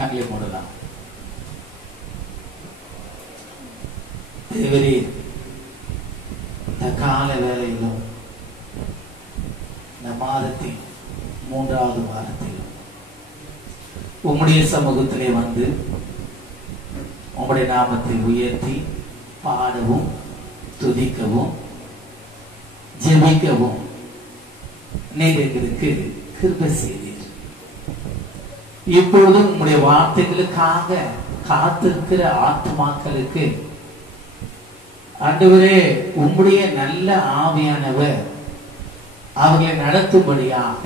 கண்களை மூடலாம். தேவரே, இந்த கால வேளையிலும் இந்த மாதத்தில் 3வது வாரத்திலும் உம்முடைய சமூகத்திலே வந்து உம்முடைய நாமத்தை உயர்த்தி பாடவும் துதிக்கவும் ஜெபிக்கவும் நீர் எங்களுக்கு கிருபை செய்தீர். இப்பொழுதும் உம்முடைய வார்த்தைகளுக்காக காத்திருக்கிற ஆத்துமாக்களுக்கு ஆண்டவரே உம்முடைய நல்ல ஆவியானவர் அவர்களை நடத்தும்படியாக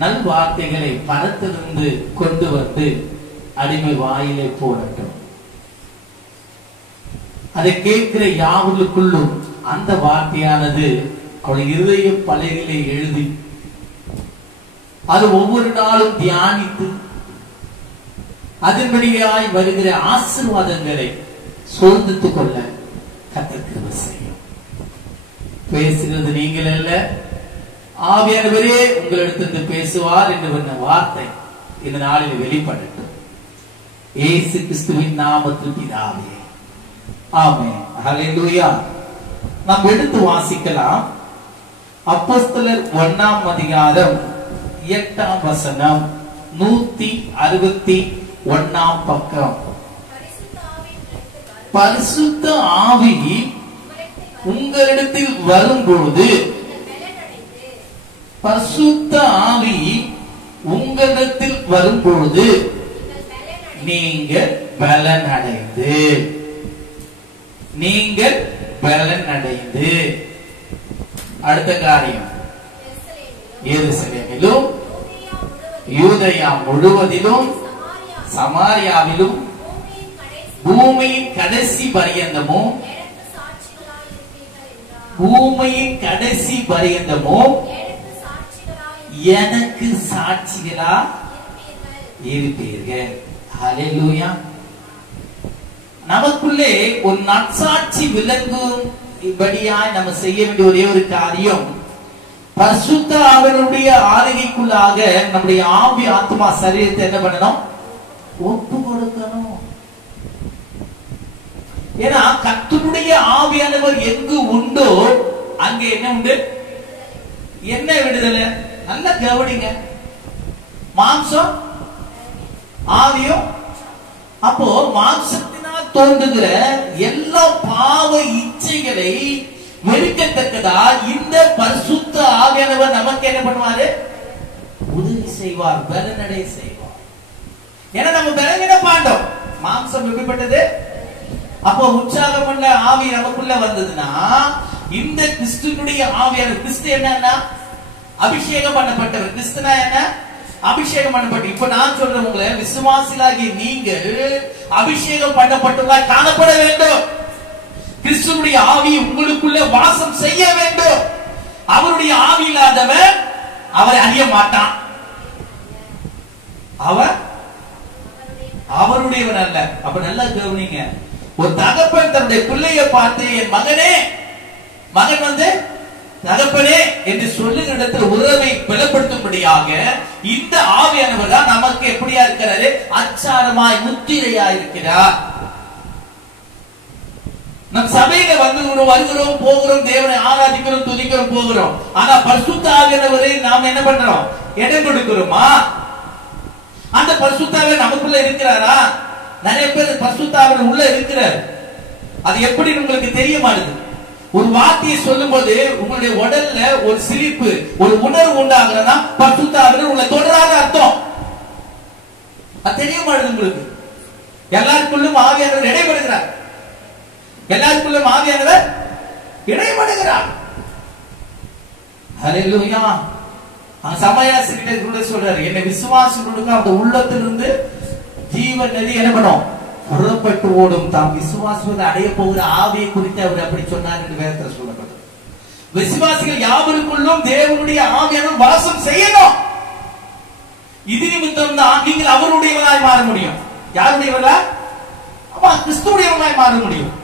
நல் வார்த்தைகளை பரத்திலிருந்து கொண்டு வந்து அடிமை வாயிலே போடட்டும். அதை கேட்கிற யாவருக்குள்ளும் அந்த வார்த்தையானது அவருடைய இருதய பலகையிலே எழுதி அது ஒவ்வொரு நாளும் தியானித்து அதன்படியாய் வருகிற ஆசீர்வாதங்களை சோர்ந்துத்துக் கொள்ள கர்த்தர் கிருபை செய்யும். பேசுகிறது நீங்கள் அல்ல, ஆவியானவரே உங்களிடத்திலிருந்து பேசுவார் என்று சொன்ன வார்த்தை இந்த நாளில் வெளிப்படட்டும். இயேசு கிறிஸ்துவின் நாமத்தில் பிதாவே, ஆமென். ஹல்லேலூயா. நாம் எடுத்து வாசிக்கலாம். அப்போஸ்தலர் 1ஆம் அதிகாரம் 8ஆம் வசனம், 161ஆம் பக்கம். பரிசுத்த ஆவி உங்களிடத்தில் வரும்பொழுது, பரிசுத்த ஆவி உங்களிடத்தில் வரும்பொழுது நீங்கள் பலனடைந்து, நீங்கள் பலனடைந்து. அடுத்த காரியம், எருசலேமிலும் யூதேயா முழுவதிலும் சமாரியாவிலும் பூமியின் கடைசி பரியந்தமும், பூமியின் கடைசி பரியந்தமும் எனக்கு சாட்சிகளா இருப்பீர்கள். ஹல்லேலூயா. நமக்குள்ளே ஒரு நற்சாட்சி விளங்கும்படியாய் நம்ம செய்ய வேண்டிய ஒரே ஒரு காரியம், பரிசுத்த ஆவியினுடைய ஆளுகைக்குள்ளாக நம்முடைய ஆவி ஆத்மா சரீரத்தை என்ன பண்ணணும்? ஒப்பு கொடுக்கணும். ஏன்னா கர்த்தருடைய ஆவியானவர் எங்கு உண்டோ அங்கே என்ன உண்டு? என்ன விடுதலை? நல்ல கவனிங்க. மாம்சம் ஆவியும். அப்போ மாம்சத்தினால் தோன்றுகிற எல்லா பாவ இச்சைகளை வெறுக்கத்தக்கதா இந்த பரிசுத்த ஆவியானவர் நமக்கு என்ன பண்ணுவாரு? உதவி செய்வார், பலனடை செய்வார். ஏன்னா நம்ம பலவீன பாண்டோம். மாம்சம் எப்படிப்பட்டது? அப்போ உற்சாகம் உள்ள ஆவி நமக்குள்ள வந்ததுன்னா இந்த கிறிஸ்துனுடைய ஆவியான, கிறிஸ்து என்னன்னா அபிஷேகம் பண்ணப்பட்டவர். கிறிஸ்துனா என்ன? அபிஷேகம் பண்ணப்பட்ட. இப்ப நான் சொல்றேன், உங்களை விசுவாசிகளாகிய நீங்கள் அபிஷேகம் பண்ணப்பட்டவர்களாய் காணப்பட வேண்டும். கிறிஸ்துனுடைய ஆவி உங்களுக்குள்ள வாசம் செய்ய வேண்டும். அவருடைய ஆவி இல்லாதவன் அவரை அறிய மாட்டான். அவர் அவருடையவன் அல்ல. அப்ப நல்லா கவனிங்க. ஒரு தகப்பன் தன்னுடைய பிள்ளையை பார்த்து, என் மகனே, மகன் வந்து தகப்பனே என்று சொல்லுகிற இடத்துல உறவை பலப்படுத்தும்படியாக இந்த ஆவியானவர் தான் நமக்கு எப்படியா இருக்கிறாரு? அச்சாரமாய் முத்திரையா இருக்கிறார். நம் சபையில வருகிறோம் போகிறோம், தேவனை ஆராதிக்கிறோம், துதிக்கிறோம், போகிறோம். ஆனா பரிசுத்த ஆவியானவரை நாம் என்ன பண்றோம்? இடம் கொடுக்கிறோமா? அந்த பரிசுத்த ஆவியானவர் நமக்குள்ள இருக்கிறாரா? நிறைய பேர் பரிசுத்த ஆவியானவர் உள்ள இருக்கிறார். அது எப்படி உங்களுக்கு தெரிய மாட்டுது? ஒரு வார்த்தையை சொல்லும் போது உங்களுடைய உடல்ல ஒரு சிரிப்பு, ஒரு உணர்வு உண்டாகுறதுனா பரிசுத்த ஆவியானவர் உங்களை தொடராத அர்த்தம். அது தெரிய மாட்டுது உங்களுக்கு. எல்லாருக்குள்ளும் ஆவியானவர் இடைபடுகிறார். எல்லாருக்குள்ளும் ஆவியானவர் இடைபடுகிறார். ஹல்லேலூயா. சமயாசிரியர் கூட சொல்றாரு, என்னை விசுவாசிகளுக்கு அந்த உள்ளத்திலிருந்து ஜீவன் நதி என்ன பண்ணும்? புறப்பட்டு ஓடும். தாம் விசுவாசத்தை அடைய போகிற ஆவியை குறித்து அவர் அப்படி சொன்னார் என்று வேதத்தில் சொல்லப்பட்டது. விசுவாசிகள் யாவருக்குள்ளும் தேவனுடைய ஆவியானவர் வாசம் செய்யணும். இது நிமித்தம் தான் நீங்கள் அவருடையவர்களாய் மாற முடியும். யாருடையவர்களா? அப்ப கிறிஸ்துவுடையவர்களாய் மாற முடியும்.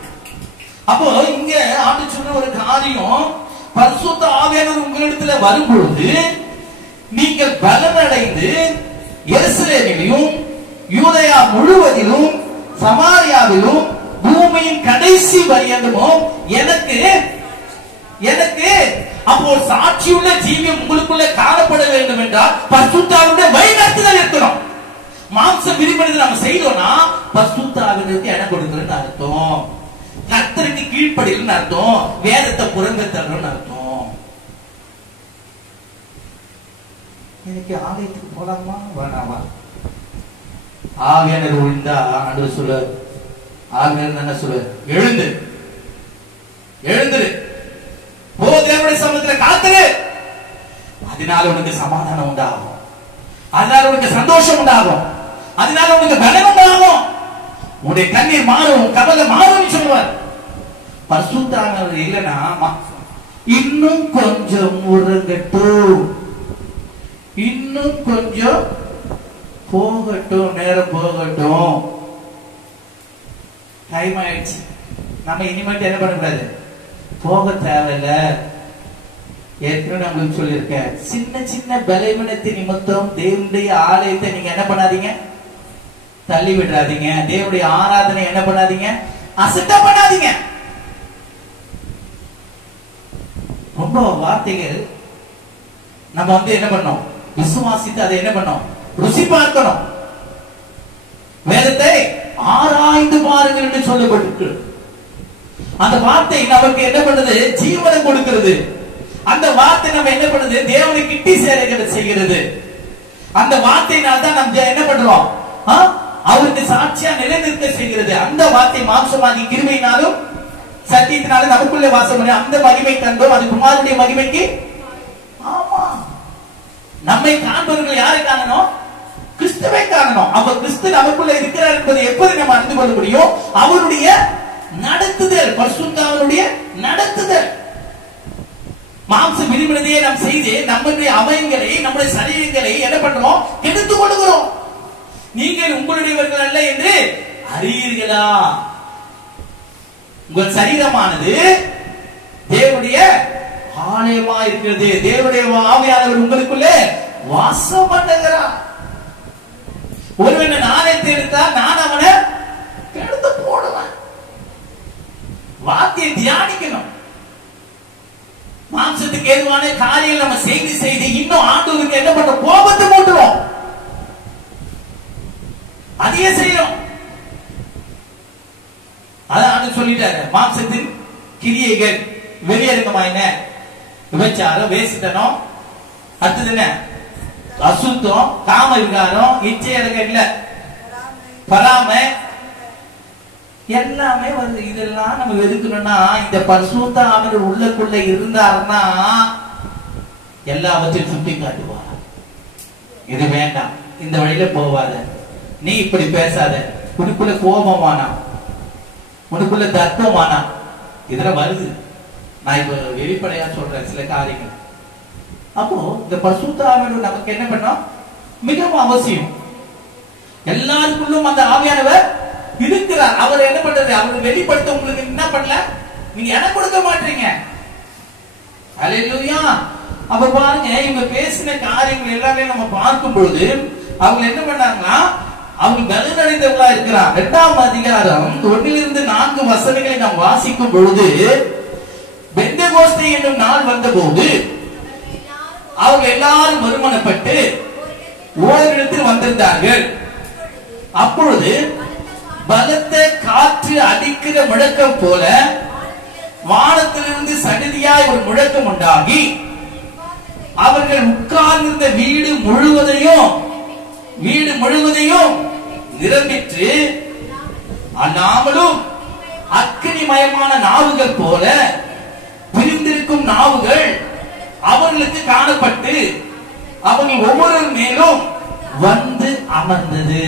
அப்போ இங்க ஆண்டு சொன்ன ஒரு காரியம், பரிசுத்த ஆவியானவர் உங்களிடத்துல வரும்பொழுது நீங்கள் பலனடைந்து எருசலேமிலும் யூதேயா முழுவதிலும் சமாரியாவிலும் பூமியின் கடைசி பரியந்தமும் எனக்கு எனக்கு அப்போ சாட்சியுள்ள ஜீவியம் உங்களுக்குள்ள காணப்பட வேண்டும் என்றால் பரிசுத்தாவினுடைய வழிநடத்துதல் இருக்கணும். மாம்சம் விரும்பினது நம்ம செய்தோம்னா பரிசுத்தாவிற்கு இடம் கொடுக்கிறதுன்னு அர்த்தம், கர்த்தருக்கு கீழ்ப்படின்னு அர்த்தம், வேதத்தை புறந்தத்தல்னு அர்த்தம். இன்னைக்கு ஆலயத்துக்கு போலாமா வேணாமா? ஆவியானவர் விழுந்தா ஆண்டவர் சொல்ல, ஆவியானவர் என்ன சொல்ல, எழுந்து எழுந்துரு, போ தேவனுடைய சமூகத்தில் காத்துரு, அதனால உனக்கு சமாதானம் உண்டாகும், அதனால உனக்கு சந்தோஷம் உண்டாகும், அதனால உனக்கு பலம் உண்டாகும், உன்னுடைய கண்ணீர் மாறும், கவலை மாறும் சொல்லுவார். பரிசுத்தானவர் இல்லைன்னா இன்னும் கொஞ்சம் உறங்கட்டும், இன்னும் கொஞ்சம் போகட்டும், நேரம் போகட்டும், டைம் ஆயிடுச்சு, நம்ம இனிமேட்டு என்ன பண்ணக்கூடாது, போக தேவையில்ல. ஏற்கனவே நம்மளுக்கு சொல்லியிருக்கேன், சின்ன சின்ன பலவீனத்தின் நிமித்தம் தேவனுடைய ஆலயத்தை நீங்க என்ன பண்ணாதீங்க, தள்ளி விடாதீங்க. தேவனுடைய ஆராதனை என்ன பண்ணாதீங்க, அசட்ட பண்ணாதீங்க. ரொம்ப வார்த்தைகள் நம்ம என்ன பண்ணோம், விசுவாசித்து அதை என்ன பண்ணோம், ருசி பார்க்கணும். வேதத்தை ஆராய்ந்து பாருங்கள் என்று சொல்லப்பட்டிருக்கு. அந்த வார்த்தை நமக்கு என்ன பண்ணுது, ஜீவனை கொடுக்கிறது. அந்த வார்த்தை நம்ம என்ன பண்ணுது, தேவனை கிட்டி செய்கிறது. அந்த வார்த்தையினால் தான் நம்ம என்ன பண்றோம், அவருக்கு சாட்சியா நிலைநிறுத்த செய்கிறது. அந்த வார்த்தை மாம்சமாகி கிருபையினாலும் சத்தியத்தினாலும் நமக்குள்ளே வாசம் பண்ணி அந்த மகிமை கண்டோம். அது குமாரனுடைய மகிமைக்கு. ஆமா, நம்மை காண்பவர்கள் யாரை காணணும், கிறிஸ்துவை காணணும். அப்ப கிறிஸ்து நமக்குள்ள இருக்கிறார் என்பதை எப்போது நம்ம அறிந்து கொள்ள முடியும், அவருடைய நடத்துதல், பரிசுத்தாவினுடைய நடத்துதல். மாம்ச விரும்பினதையே நாம் செய்து நம்முடைய அவயங்களை, நம்முடைய சரீரங்களை என்ன பண்றோம், கெடுத்துக் கொள்கிறோம். நீங்கள் உங்களுடையவர்கள் அல்ல என்று அறியீர்களா? உங்கள் சரீரமானது தேவனுடைய ஆலயமா இருக்கிறது. தேவனுடைய ஆவியானவர் உங்களுக்குள்ளே வாசம் பண்ணுகிறார். ஒருவனை நானே தேர்ந்தால் நான் அவனை கெடுத்து போடுவேன். வார்த்தையை தியானிக்கணும். மாம்சத்துக்கு ஏதுவான காரியம் நம்ம செய்து இன்னும் ஆண்டவருக்கு என்ன பண்றோம், கோபத்தை மூட்டுறோம். அதையே செய்யறோம். அதான் சொல்லிட்டாரு, மாம்சத்தின் கிரியைகள் வெளியேறுமா, என்ன விபச்சாரம், வேசித்தனம், அடுத்தது என்ன அசுத்தம், காம விகாரம், இச்சை அடக்கம் இல்ல, பராமை, எல்லாமே வருது. இதெல்லாம் நம்ம எதுக்கணும்னா, இந்த பரிசுத்த ஆவியானவர் உள்ளுக்குள்ள இருந்தாருன்னா எல்லாவற்றையும் சுட்டி காட்டுவார். இது வேண்டாம், இந்த வழியில போவாத, நீ இப்படி பேசாத, உனக்குள்ள கோபமானா, உனக்குள்ள தர்க்கமானா, இதெல்லாம் வருது. நான் இப்ப வெளிப்படையா சொல்றேன் சில காரியங்கள். அப்போ இந்த பரிசுத்த ஆவியானவர் நமக்கு என்ன பண்ணோம், மிகவும் அவசியம். எல்லாருக்குள்ளும் அந்த ஆவியானவர் இருக்கிறார். அவர் என்ன பண்றது, அவர் வெளிப்படுத்த உங்களுக்கு என்ன பண்ணல, நீங்க இடம் கொடுக்க மாட்டீங்க. அல்லேலூயா. அப்ப பாருங்க, இவங்க பேசின காரியங்கள் எல்லாமே நம்ம பார்க்கும் பொழுது அவங்க என்ன பண்ணாங்கன்னா, அவங்க பலனடைந்தவங்களா இருக்கிறார். 2ஆம் அதிகாரம் 1 - 4 வசனங்களை நாம் வாசிக்கும் பொழுது, பெந்தெகோஸ்தே என்னும் நாள் வந்த போது அவங்க எல்லாரும் வருமானப்பட்டு ஓரிடத்தில் வந்திருந்தார்கள். அப்பொழுது பலத்த காற்று அடிக்கிற முழக்கம் போல வானத்திலிருந்து சடிதியாய் ஒரு முழக்கம் உண்டாகி அவர்கள் உட்கார்ந்திருந்த வீடு முழுவதையும் நிரம்பிற்று. அல்லாமலும் அக்கினிமயமான நாவுகள் போல பிரிந்திருக்கும் நாவுகள் அவர்களுக்கு காணப்பட்டு அவர்கள் ஒவ்வொரு மேலும் வந்து அமர்ந்தது.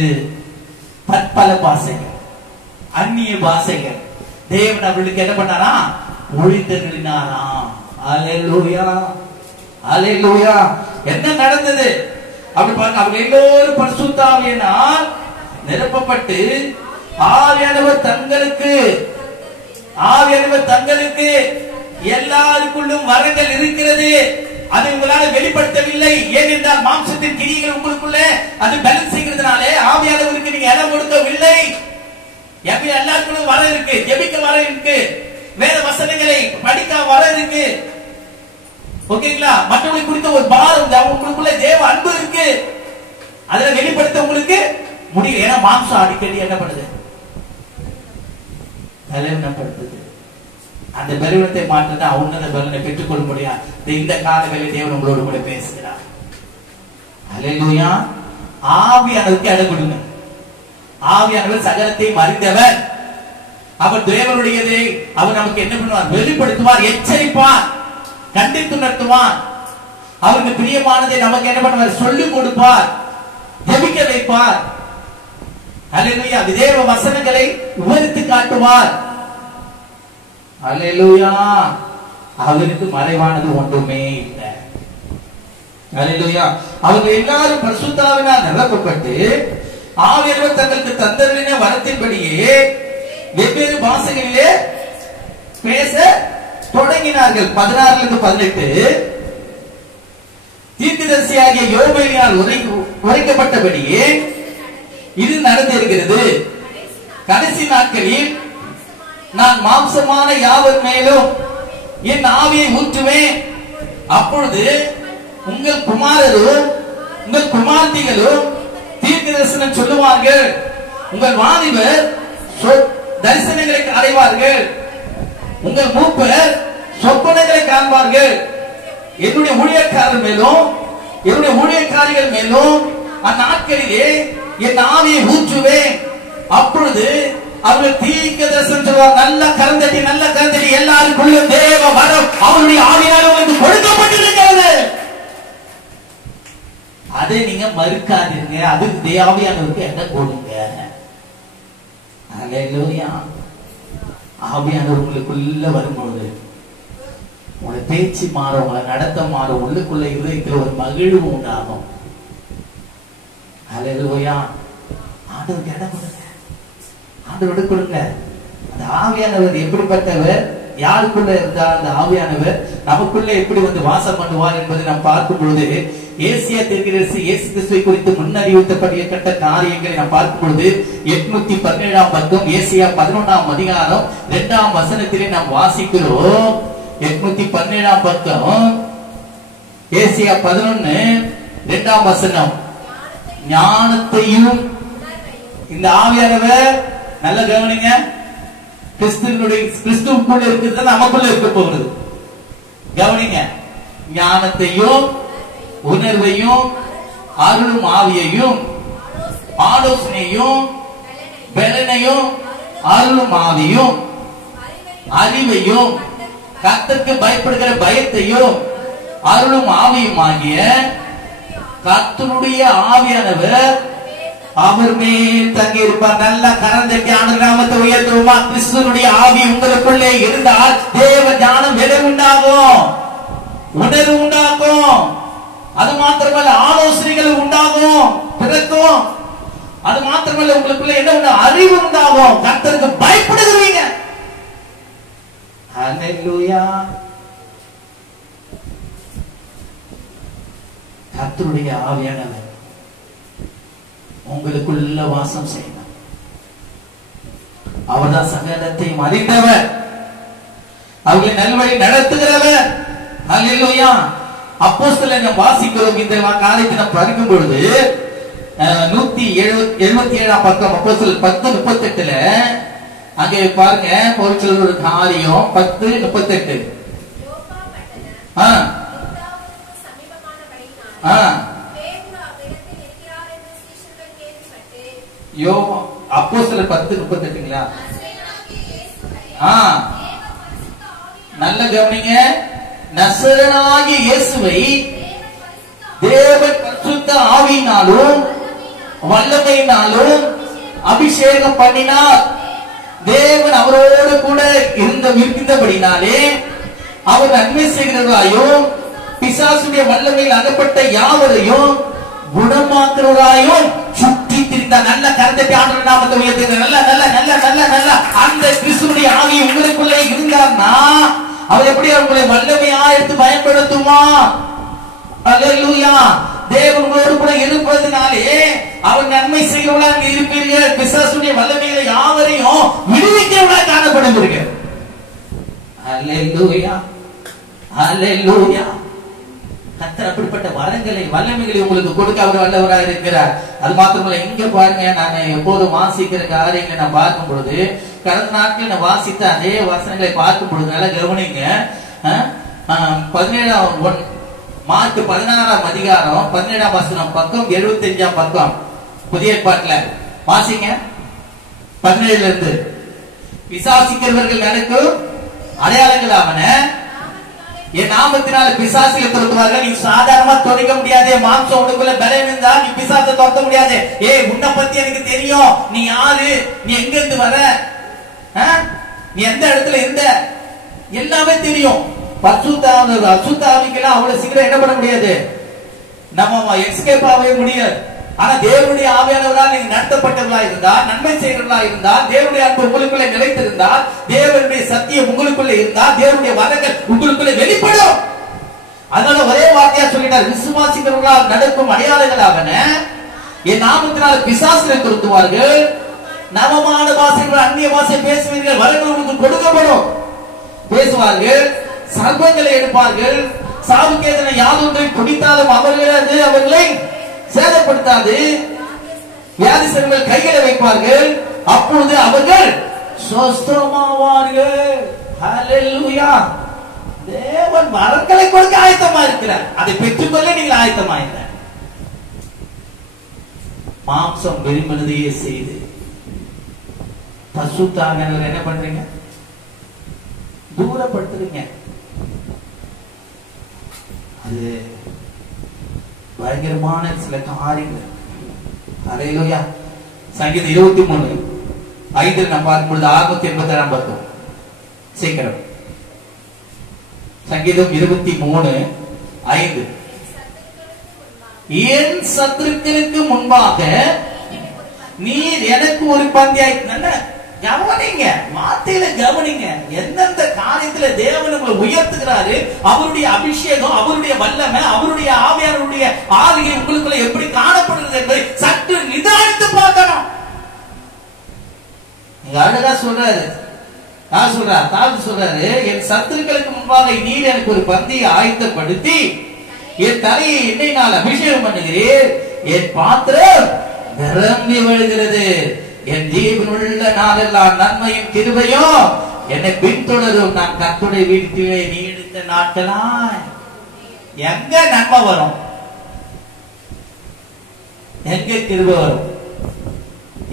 பற்பல பாசைகள், அந்நிய பாசைகள் தேவன் அவர்களுக்கு என்ன பண்ணாரா, மொழிந்தருளினாராம். அல்லேலூயா, அல்லேலூயா. என்ன நடந்தது அப்படி பாருங்க. அவங்க எல்லோரும் பரிசுத்த ஆவியினால் நிரப்பப்பட்டு ஆவியானவர் தங்களுக்கு எல்லாருக்குள்ளும் வரங்கள் இருக்கிறது. அது உங்களால் வெளிப்படுத்தவில்லை. ஏனென்றால் மாம்சத்தின் கிரியைகள் உங்களுக்குள்ள அது பேலன்ஸ் செய்கிறதுனாலே ஆவியானவருக்கு எல்லாருக்கும் வர இருக்கு, ஜெபிக்க வர இருக்கு, வேத வசனங்களை படிக்க வர இருக்கு. ஓகேங்களா? மற்றவங்களை குறித்த ஒரு பாரம், உங்களுக்குள்ள தேவ அன்பு இருக்கு, அதுல வெளிப்படுத்த உங்களுக்கு முடியும். ஏன்னா மாம்சம் அடிக்கடி என்ன பண்ணுது? பலவீனப்படுத்துது. அந்த பலவீனத்தை மாற்றத்தை உன்னத பலனை பெற்றுக்கொள்ள முடியாது. இந்த காலங்களில் தேவன் உங்களோடு கூட பேசுகிறார். அல்லேலூயா. ஆவியானவருக்கு இடம் கொடுங்க. ஆவியானவர் சகலத்தையும் அறிந்தவர். அவர் தேவனுடையதை அவர் நமக்கு என்ன பண்ணுவார்? வெளிப்படுத்துவார், எச்சரிப்பார், கண்டித்து நடத்துவார். அவருக்கு பிரியமானதை நமக்கு என்ன பண்ணுவார்? சொல்லிக் கொடுப்பார், ஜெபிக்க வைப்பார். அல்லேலூயா. தேவ வசனங்களை உவரித்து காட்டுவார். அல்லேலூயா. அவருக்கு மறைவானது ஒன்றுமே இல்லை. அல்லேலூயா. அவங்க எல்லாரும் பரிசுத்தாவினால் நிரப்பப்பட்டு ஆவியானவர் தங்களுக்கு தந்தருளின வரத்தின்படியே வெவ்வேறு பாஷைகளிலே பேச தொடங்கினார்கள். 16-18 தீர்க்கதரிசியாகிய யோவேலினால் உரைக்கப்பட்டபடியே இது நடந்திருக்கிறது. கடைசி நாட்களில் நான் மாம்சமான யாவர் மேலும் என் ஆவியை ஊற்றுவேன். அப்பொழுது உங்கள் குமாரரும் உங்கள் குமார்த்திகளும் தீர்க்க தரிசனம் சொல்லுவார்கள். உங்கள் வாலிபர் தரிசனங்களை அடைவார்கள். உங்கள் மூப்பர் சொப்பனங்களை காண்பார்கள். என்னுடைய ஊழியக்காரர் மேலும் என்னுடைய ஊழியக்காரிகள் மேலும் அந்நாட்களிலே என் ஆவியை ஊற்றுவேன். அப்பொழுது அவர்கள் தீர்க்க தரிசனம் சொல்வார். நல்ல கரந்தடி எல்லாருக்குள்ள தேவ வரம் அவருடைய ஆவியால் உங்களுக்கு கொடுக்கப்பட்டிருக்கிறது. அதை நீங்க மறுக்காதீங்க. அதுக்கு தேவையானவருக்கு இடம் கொடுங்க. அல்லேலூயா. ஆவியானவர் உங்களுக்குள்ள வரும்போது உங்களை பேச்சு மாறும், உங்களை நடத்த மாறும், உள்ளுக்குள்ள இதயத்தில் ஒரு மகிழ்வு உண்டாகும். அல்லேலூயா. ஆண்டவருக்கு இடம் கொடுங்க, ஆண்டவருக்கு கொடுங்க. அந்த ஆவியானவர் எப்படிப்பட்டவர், யாருக்குள்ள இருந்தால் அந்த ஆவியானவர் நமக்குள்ள எப்படி வந்து வாசம் பண்ணுவார் என்பதை நாம் பார்க்கும் பொழுது ஏசியா தீர்க்கதரிசி இயேசு கிறிஸ்துவை குறித்து முன்னறிவிக்கப்பட்ட காரியங்களை நாம் பார்க்கும் பொழுது 817 பக்கம் ஏசியா 11 அதிகாரம் 2 வசனத்திலே நாம் வாசிக்கிறோம். 817 பக்கம் ஏசியா 11 வசனம். ஞானத்தையும் இந்த ஆவியானவர் நல்ல கவனிங்க, கிறிஸ்துவுக்குள்ள இருக்கிறது நமக்குள்ள இருக்க போகிறது. கவனிங்க, ஞானத்தையும் உணர்வையும் அருளும் ஆவியையும் ஆலோசனையும் பலனையும் அருளும் ஆவியும் அறிவையும் கர்த்தருக்கு பயப்படுகிற பயத்தையும் அருளும் ஆவியும் ஆகிய கர்த்தருடைய ஆவியானவர் அவர் மேல் தங்கி இருப்பார். நல்ல கரந்தட்டி ஆண்டவர் நாமத்தை உயர்த்துவோமா? கிறிஸ்துவனுடைய ஆவி உங்களுக்குள்ளே இருந்தால் தேவ ஞானம் விலை உண்டாகும், உணர்வு உண்டாகும். அது மாத்திரமல்ல, ஆலோசனைகள் உண்டாகும், பிறக்கும். அது மாத்திரமல்ல, உங்களுக்குள்ள என்ன உண்டு? அறிவு உண்டாகும். கர்த்தருக்கு பயப்படுகிறீங்க. ஹல்லேலூயா. கர்த்தருடைய ஆவியானவர் உங்களுக்குள்ள வாசம் செய்யணும். அவர்தான் சகலத்தையும் அறிந்தவர், அவர்களை நல்வழி நடத்துகிறவர். ஹல்லேலூயா. அப்போஸ்தலர்கள் வாசிக்கிறோம். இந்த காரியத்தை நாம் படிக்கும் பொழுது 177 பக்கம் அப்போஸ்தலர் 10:38 அங்கே பாருங்க, ஒரு காரியம் 10:38. அப்போஸ்தலர் 10:38ங்களா? நல்ல கவனிங்க. நசரேயனாகிய இயேசுவை தேவன் பரிசுத்த ஆவியினாலும் வல்லமையினாலும் அபிஷேகம் பண்ணினார். தேவன் அவரோடு கூட இருந்தபடினாலே அவர் நன்மை செய்கிறவராயும் பிசாசுடைய வல்லமையில் அகப்பட்ட யாவரையும் குணமாக்குறவராயும் சுற்றி திரிந்தார். நல்ல கருத்தை ஆண்டவர் நாமத்தை உயர்த்துங்க. நல்ல நல்ல நல்ல நல்ல நல்ல அந்த கிறிஸ்துவுடைய ஆவி உங்களுக்குள்ளே இருந்தார்னா அவர் எப்படி உங்களை வல்லமையா எடுத்து பயன்படுத்துமா? அல்லேலூயா. தேவன் உங்களோடு கூட இருப்பதனாலே அவர் நன்மை செய்கிறவர்களாக இருப்பீர்கள். பிசாசுடைய வல்லமைகளை யாவரையும் விடுவிக்கிறவர்களாக காணப்படுவீர்கள். அல்லேலூயா, அல்லேலூயா. கர்த்தர் அப்படிப்பட்ட வரங்களை வல்லமைகளை உங்களுக்கு கொடுக்க அவர் வல்லவராக இருக்கிறார். அது மாத்திரமல்ல, இங்க பாருங்க, நான் எப்போதும் வாசிக்கிற காரியங்களை நான் பார்க்கும் பொழுது, கடந்த நாட்கள் நான் வாசித்த அதே வசனங்களை பார்க்கும் பொழுது நல்லா கவனிங்க. 17 மார்க் 16ஆம் அதிகாரம் 17ஆம் வசனம், பக்கம் 75ஆம் பக்கம், புதிய ஏற்பாட்டுல வாசிங்க. 17ல இருந்து, விசாசிக்கிறவர்கள் நடக்கும் அடையாளங்கள் ஆவன, என் நாமத்தினால பிசாசுகளை துரத்துவார்கள். நீ சாதாரணமா துடைக்க முடியாது. மாம்சம் உனக்குள்ள பலம் இருந்தா நீ பிசாசை துரத்த முடியாது. உன்னை பத்தி எனக்கு தெரியும். நீ யாரு, நீ எங்க இருந்து வர, நீ எந்த இடத்துல இருந்த, எல்லாமே தெரியும். அசுத்த ஆவிக்கெல்லாம் அவ்வளவு சீக்கிரம் என்ன பண்ண முடியாது, நம்ம எஸ்கேப் ஆகவே முடியாது. ஆனா தேவனுடைய ஆவியானவரால் நீங்க நடத்தப்பட்டவர்களா இருந்தால், நன்மை செய்கிறவர்களா இருந்தால், தேவனுடைய அன்பு உங்களுக்குள்ள நிலைத்திருந்தால், தேவனுடைய சத்தியம் உங்களுக்குள்ள இருந்தால், தேவனுடைய வரங்கள் உங்களுக்குள்ள வெளிப்படும். அதனால ஒரே வார்த்தையா சொல்லிட்டார், விசுவாசிக்கிறவர்களால் நடக்கும் அடையாளங்களாவன, என் நாமத்தினால் பிசாசுகளை துரத்துவார்கள், நவமான பாஷைகள் அந்நிய பாஷை பேசுவீர்கள், வரங்கள் உங்களுக்கு கொடுக்கப்படும், பேசுவார்கள், சர்ப்பங்களை எடுப்பார்கள், சாவுக்கேதனை யாதொன்றை குடித்தாலும் அவர்களை சேதப்படுத்தாது, வியாதிசர்கள் கைகளை வைப்பார்கள், அப்பொழுது அவர்கள் சொஸ்தமாவார்கள். ஹல்லேலூயா. தேவன் வரங்களை கொடுக்க ஆயத்தமா இருக்கிறார். அதை பெற்றுக்கொள்ள நீங்கள் ஆயத்தமா இல்லை. மாம்சம் விரும்பினதையே செய்து பரிசுத்த ஆவியானவர் என்ன பண்றீங்க, தூரப்படுத்துறீங்க. அது பயங்கரமான சில காரியங்கள். ஹல்லேலூயா. சங்கீதம் 23:5 நாம் பார்க்கும்பொழுது 687ஆம் பக்கம், சீக்கிரம். சங்கீதம் 23:5, என் சத்துருக்களுக்கு முன்பாக நீர் எனக்கு ஒரு பந்தியாய். கவனிங்க, வார்த்தையில கவனிங்க. எந்தெந்த காரியத்துல தேவன் உங்களை உயர்த்துகிறாரு, அவருடைய அபிஷேகம், அவருடைய வல்லமை, அவருடைய ஆவியானவருடைய ஆளுகை உங்களுக்குள்ள எப்படி காணப்படுகிறது என்பதை சற்று நிதானித்து பார்க்கணும். நீங்க அழகா சொல்றாரு, நான் சொல்றாரு, தாவீது சொல்றாரு, என் சத்துருக்களுக்கு முன்பாக நீர் எனக்கு ஒரு பந்தியை ஆயத்தப்படுத்தி என் தலையை எண்ணெயினால் அபிஷேகம் பண்ணுகிறீர், என் பாத்திரம் நிரம்பி வழிகிறது, என் ஜீவனுள்ள நாளெல்லாம் நன்மையும் கிருபையும் என்னை பின்தொடரும், நான் கர்த்தருடைய வீட்டிலே நீடித்த நாட்களா. எங்க நன்மை வரும், எங்க கிருபை வரும்,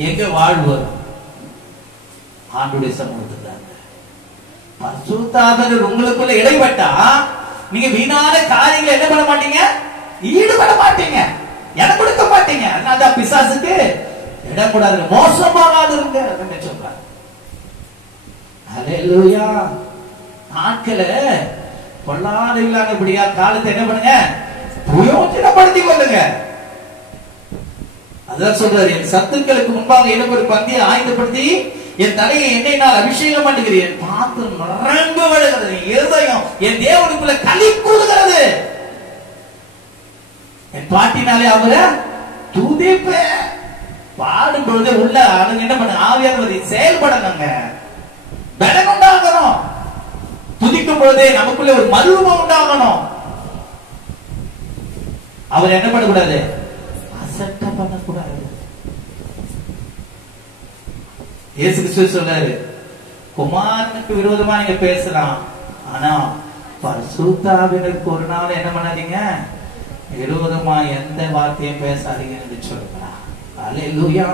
எங்க வாழ்வு வரும்? ஆண்டவருடைய சமூகத்தில். பரிசுத்த ஆவியானவர் உங்களுக்குள்ள இடைப்பட்டா நீங்க வீணான காரியங்களை என்ன பண்ண மாட்டீங்க, ஈடுபட மாட்டீங்க, இடம் கொடுக்க மாட்டீங்க. அதனாலதான் பிசாசுக்கு இடம் கூடாது, மோசமாகாதுங்க சொல்றாங்க. ஹல்லேலூயா. நாட்களை பொல்லாதவர்களானபடியா காலத்தை என்ன பண்ணுங்க, பிரயோஜனப்படுத்திக் கொள்ளுங்க. அதான் சொல்றாரு, என் சத்துக்களுக்கு முன்பாக எனக்கு ஒரு பந்தியை ஆயத்தப்படுத்தி என் தலையை எண்ணெயினால் அபிஷேகம் பண்ணுகிறேன், பாத்திரம் நிரம்ப வழிகிறது, இருதயம் என் தேவனுக்குள்ள களி கூறுகிறது. என் பாட்டினாலே அவரை துதிப்பேன். பாடும் பொழுது உள்ள அவங்க என்ன பண்ண, ஆவியானவர் செயல்படணுங்க, பலன் உண்டாகணும். துதிக்கும் பொழுதே நமக்குள்ள ஒரு மறுரூபம் உண்டாகணும். அவர் என்ன பண்ணக்கூடாது, அசட்ட பண்ணக்கூடாது. இயேசு கிறிஸ்து சொல்றாரு, குமாரனுக்கு விரோதமா நீங்க பேசலாம், ஆனா பரிசுத்த ஆவியானவருக்கு ஒரு நாள் என்ன பண்ணாதீங்க, விரோதமா எந்த வார்த்தையும் பேசாதீங்க என்று சொல்றார். அல்லேலூயா.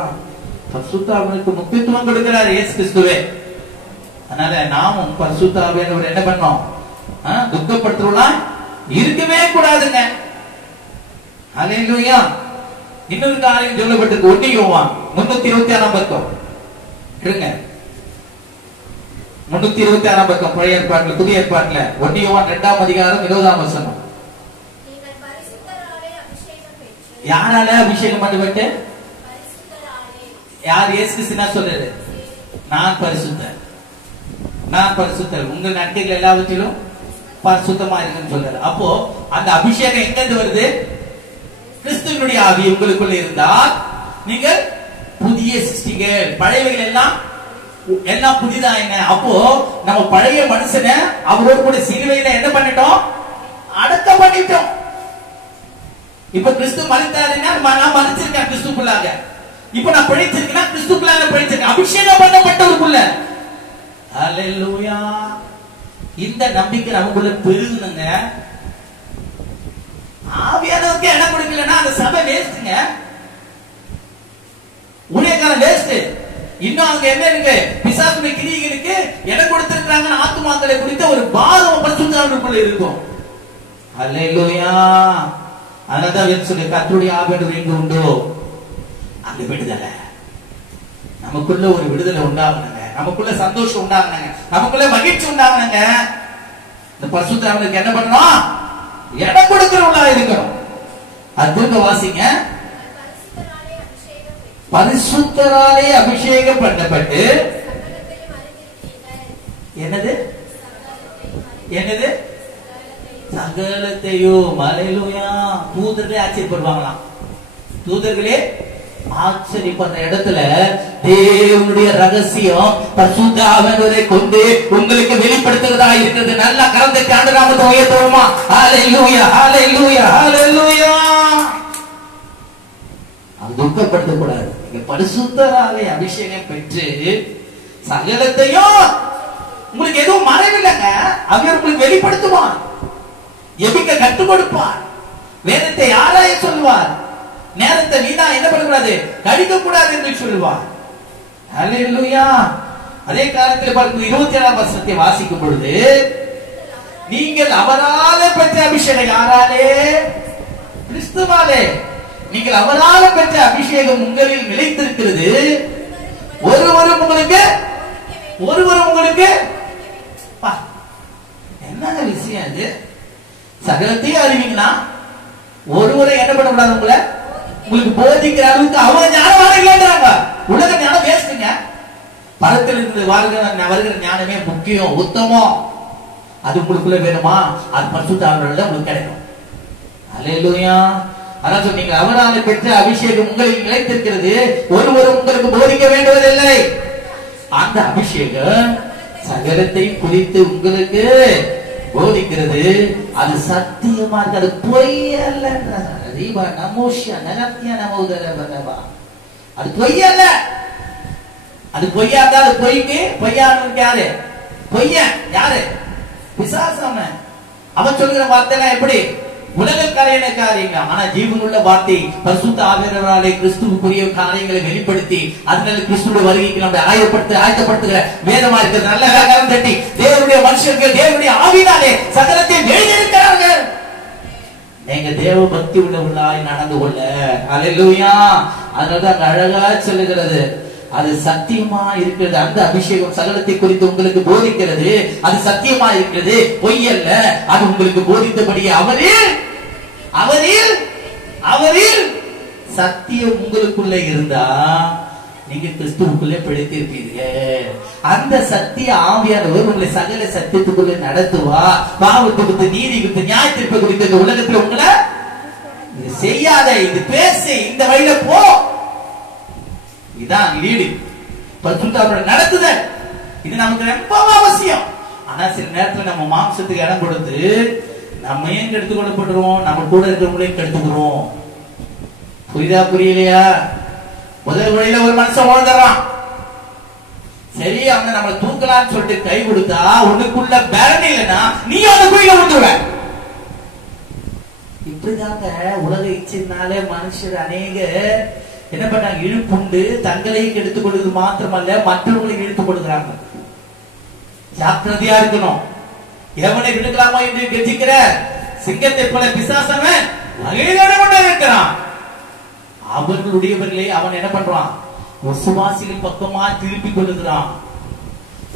பரிசுத்த ஆவியானவருக்கு முக்கியத்துவம் கொடுக்கிறார் இயேசு கிறிஸ்துவே. அதனால நாமும் பரிசுத்த ஆவியானவர் என்ன பண்ணோம், துக்கப்படுத்துறோம்னா இருக்கவே கூடாதுங்க. அல்லேலூயா. இன்னொரு காரியம் சொல்லப்பட்டிருக்கு, 1 யோவான் 326ஆம் பக்கம் இருங்க. 326ஆம் பக்கம் பழைய ஏற்பாட்டுல, புதிய ஏற்பாட்டுல 1 யோவான் 2ஆம் அதிகாரம் 20ஆம் வசனம். யாரால அபிஷேகம் பண்ணப்பட்டு, யார்? இயேசு கிறிஸ்து என்ன சொல்றாரு, நான் பரிசுத்தர், நான் பரிசுத்தர், உங்கள் நன்மைகள் எல்லாவற்றிலும் பரிசுத்தமா இருக்குன்னு சொல்றாரு. அப்போ அந்த அபிஷேகம் எங்க இருந்து வருது, கிறிஸ்துவினுடைய ஆவி உங்களுக்குள்ள இருந்தால் நீங்கள் புதிய சிருஷ்டிகள், பழையவைகள் எல்லாம் புதிதாயின. அப்போ நம்ம பழைய மனுஷனை அவரோடு கூட சிலுவையில என்ன பண்ணிட்டோம்? அடக்கம் பண்ணிட்டோம். இப்ப கிறிஸ்து மரித்தாருன்னா நான் மரிச்சிருக்கேன் கிறிஸ்துக்குள்ளாக. இப்ப நான் பிழைச்சிருக்கேன்னா கிறிஸ்துக்குள்ளாக பிழைச்சிருக்கேன், அபிஷேகம் பண்ணப்பட்டவருக்குள்ள. ஹல்லேலூயா. இந்த நம்பிக்கை நமக்குள்ள பெருகுனுங்க. ஆவியானவருக்கு இடம் கொடுக்கலன்னா அந்த சபை வேஸ்ட்ங்க, ஊழியக்காரன் வேஸ்ட். இன்னும் அவங்க என்ன இருக்கு? பிசாசுடைய கிரியைகளுக்கு இடம் கொடுத்திருக்காங்க. ஆத்துமாக்களை குறித்த ஒரு பாரம் பரிசுத்தவான்களுக்குள்ள இருக்கும். ஹல்லேலூயா. அதனாலதான் சொல்லி கர்த்தருடைய ஆவியானவர் எங்க உண்டோ அங்க விடுதலை. நமக்குள்ள ஒரு விடுதலை உண்டாகணுங்க, நமக்குள்ள சந்தோஷம் உண்டாகணுங்க, நமக்குள்ள மகிழ்ச்சி உண்டாகணுங்க. இந்த பரிசுத்தவான்களுக்கு என்ன பண்ணணும்? இடம் கொடுக்கிறவங்களா இருக்கணும். அது வாசிங்க. பரிசுத்தராலே அபிஷேகம் பண்ணப்பட்டு என்னது என்னது சகலத்தையும். ஹல்லேலூயா. தூதர்களே ஆச்சரியப்படுவாங்களாம். தூதர்களே ஆச்சரியப்படுற இடத்துல தேவனுடைய ரகசியம் பரிசுத்த ஆவியானவரை கொண்டு உங்களுக்கு வெளிப்படுத்துவதா இருக்கிறது. நல்ல கரத்தை ஆண்டு நாமத்தை உயர்த்துவோமா? ஹல்லேலூயா, ஹல்லேலூயா, ஹல்லேலூயா. அது துக்கப்படுத்தக்கூடாது. நீங்க பரிசுத்தராலே அபிஷேகம் பெற்று சகலத்தையும், உங்களுக்கு எதுவும் மறைவில்லைங்க, அவர் உங்களுக்கு வெளிப்படுத்துவார், எபிக்க கற்றுக் கொடுப்பார், வேதத்தை ஆராய சொல்வார், நேரத்தை வீணா என்ன பண்ணக்கூடாது, கழிக்க கூடாது என்று சொல்வார். ஹல்லேலூயா. அதே காலத்தில் பாருங்க, 27ஆம் வசனத்தை வாசிக்கும் பொழுது, நீங்கள் அவராலே பெற்ற அபிஷேகம், யாராலே? கிறிஸ்துவாலே. நீங்கள் அவரால பெற்ற அபிஷேகம் உங்களில் நிலைத்திருக்கிறது. ஒருவரும் உங்களுக்கு என்னங்க விஷயம் இது? சகலத்தையும் அறிவீங்களா? ஒருவரை என்ன பண்ண கூடாது? உங்களுக்கு போதிக்கிற அளவுக்கு அவங்க ஞானம் இல்லைன்றாங்க. உலக ஞானம் வேஸ்ட்டுங்க. பரத்தில் இருந்து வருகிற ஞானமே முக்கியம், உத்தமம். அது உங்களுக்குள்ள வேணுமா? அது பரிசுத்த ஆவியானவரால் உங்களுக்கு கிடைக்கும். ஹல்லேலூயா. அதாவது நீங்க அவரால் பெற்ற அபிஷேகம் உங்களில் நிலைத்திருக்கிறது. ஒருவரும் உங்களுக்கு போதிக்க வேண்டுவதில்லை. அந்த அபிஷேகம் சகலத்தை குறித்து உங்களுக்கு போதிக்கிறது. அது சத்தியமா இருக்கு, அது பொய் அல்ல. அது பொய் அல்ல. அது பொய்யா இருந்தா அது பொய்க்கு பொய்யானவருக்கு யாரு? பொய்யன் யாரு? பிசாசாம. அவன் சொல்லுகிற வார்த்தை எப்படி? உலக காரியன காரியங்கள். ஆனா ஜீவனுள்ள வார்த்தை பரிசுத்த ஆவியானவராலே கிறிஸ்துவுக்குரிய காரியங்களை வெளிப்படுத்தி அதனால கிறிஸ்துவோட வருகைக்கு நம்மை ஆயத்தப்படுத்துகிற வேதமா இருக்கிறது. நல்ல கரம் தட்டி தேவனுடைய மனுஷர்கள் தேவனுடைய ஆவியினாலே சகலத்தை எழுதியிருக்கிறார்கள். நீங்க தேவ பக்தி உள்ளவர்களாய் நடந்து கொள்ள. ஹல்லேலூயா. அதனாலதான் அழகா சொல்லுகிறது, அது சத்தியமா இருக்கிறது. அந்த அபிஷேகம் சகலத்தை குறித்து உங்களுக்கு போதிக்கிறது. அது சத்தியமா இருக்கிறது, பொய் அல்ல. அது உங்களுக்கு போதித்தபடி அவரில் சத்தியம் உங்களுக்குள்ள இருந்தா நீங்க கிறிஸ்துவுக்குள்ளே பிழைத்திருப்பீர்கள். அந்த சத்திய ஆவியானவர் உங்களை சகல சத்தியத்துக்குள்ளே நடத்துவா. பாவத்தை குறித்து, நீதி குறித்து, நியாயத்தீர்ப்பை குறித்து இந்த உலகத்தில் உங்களை இது செய்யாத, இது பேசு, இந்த வழியில போ. இதான் லீடு, பரிசுத்தவான்களோட நடத்துதல். இது நமக்கு ரொம்ப அவசியம். ஆனா சில நேரத்துல நம்ம மாம்சத்துக்கு இடம் கொடுத்து நம்ம ஏன் கெடுத்து கொள்ளப்படுறோம், நம்ம கூட இருக்கிறவங்களையும் கெடுத்துக்கிறோம். புரியுதா புரியலையா? முதல் வழியில ஒரு மனுஷன் வாழ்ந்துறான். சரி, அவங்க நம்மளை தூக்கலான்னு சொல்லிட்டு கை கொடுத்தா உனக்குள்ள பேரணி இல்லைன்னா நீ அந்த குழியில விட்டுருவ. இப்படிதாங்க உலக இச்சைனாலே மனுஷர் அநேக என்ன பண்ணாங்க, இழுப்புண்டு தங்களையும் எடுத்துக் கொள்வது மாத்திரமல்ல மற்றவர்களையும் இழுத்துக் கொள்கிறாங்க. ஜாக்கிரதையா இருக்கணும். எவனை விடுக்கலாமா என்று கெஞ்சிக்கிற சிங்கத்தை போல பிசாசவன் வகையோட கொண்டே இருக்கிறான். அவர்களுடையவர்களே அவன் என்ன பண்றான், விசுவாசிகள் பக்கமா திருப்பி கொள்ளுகிறான்.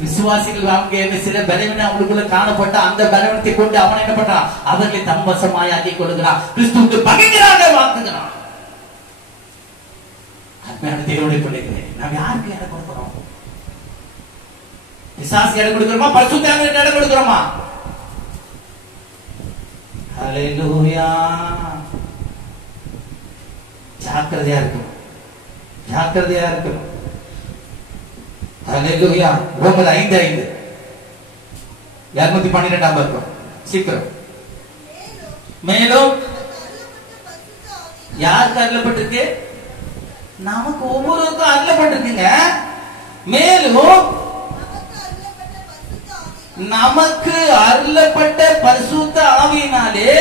விசுவாசிகள் அவங்க சில பலவீனம் அவங்களுக்குள்ள காணப்பட்ட அந்த பலவீனத்தை கொண்டு அவன் என்ன பண்றான், அவர்களை தம் வசமாயாக்கி கொள்ளுகிறான். கிறிஸ்துவுக்கு பகைக்கிறாங்க, வாக்குகிறான். தேவனுடைய பிள்ளைகளே, நாம் யாருக்கு இடம் கொடுக்கிறோம்? பிசாசுக்கு இடம் கொடுக்கிறோமா, பரிசுத்த ஆவியானவருக்கு இடம் கொடுக்கிறோமா? ஹல்லேலூயா. ஜாக்கிரதையா இருக்கணும், ஜாக்கிரதையா இருக்கணும். ஹல்லேலூயா. ரோமர் 5:5 212 இருக்கும். சீக்கிரம். மேலும் யாருக்கு அருளப்பட்டிருக்கு? நமக்கு ஒவ்வொருவருக்கும் அருளப்பட்டிருக்குங்க. மேலும் நமக்கு அருளப்பட்ட பரிசுத்த ஆவியினாலே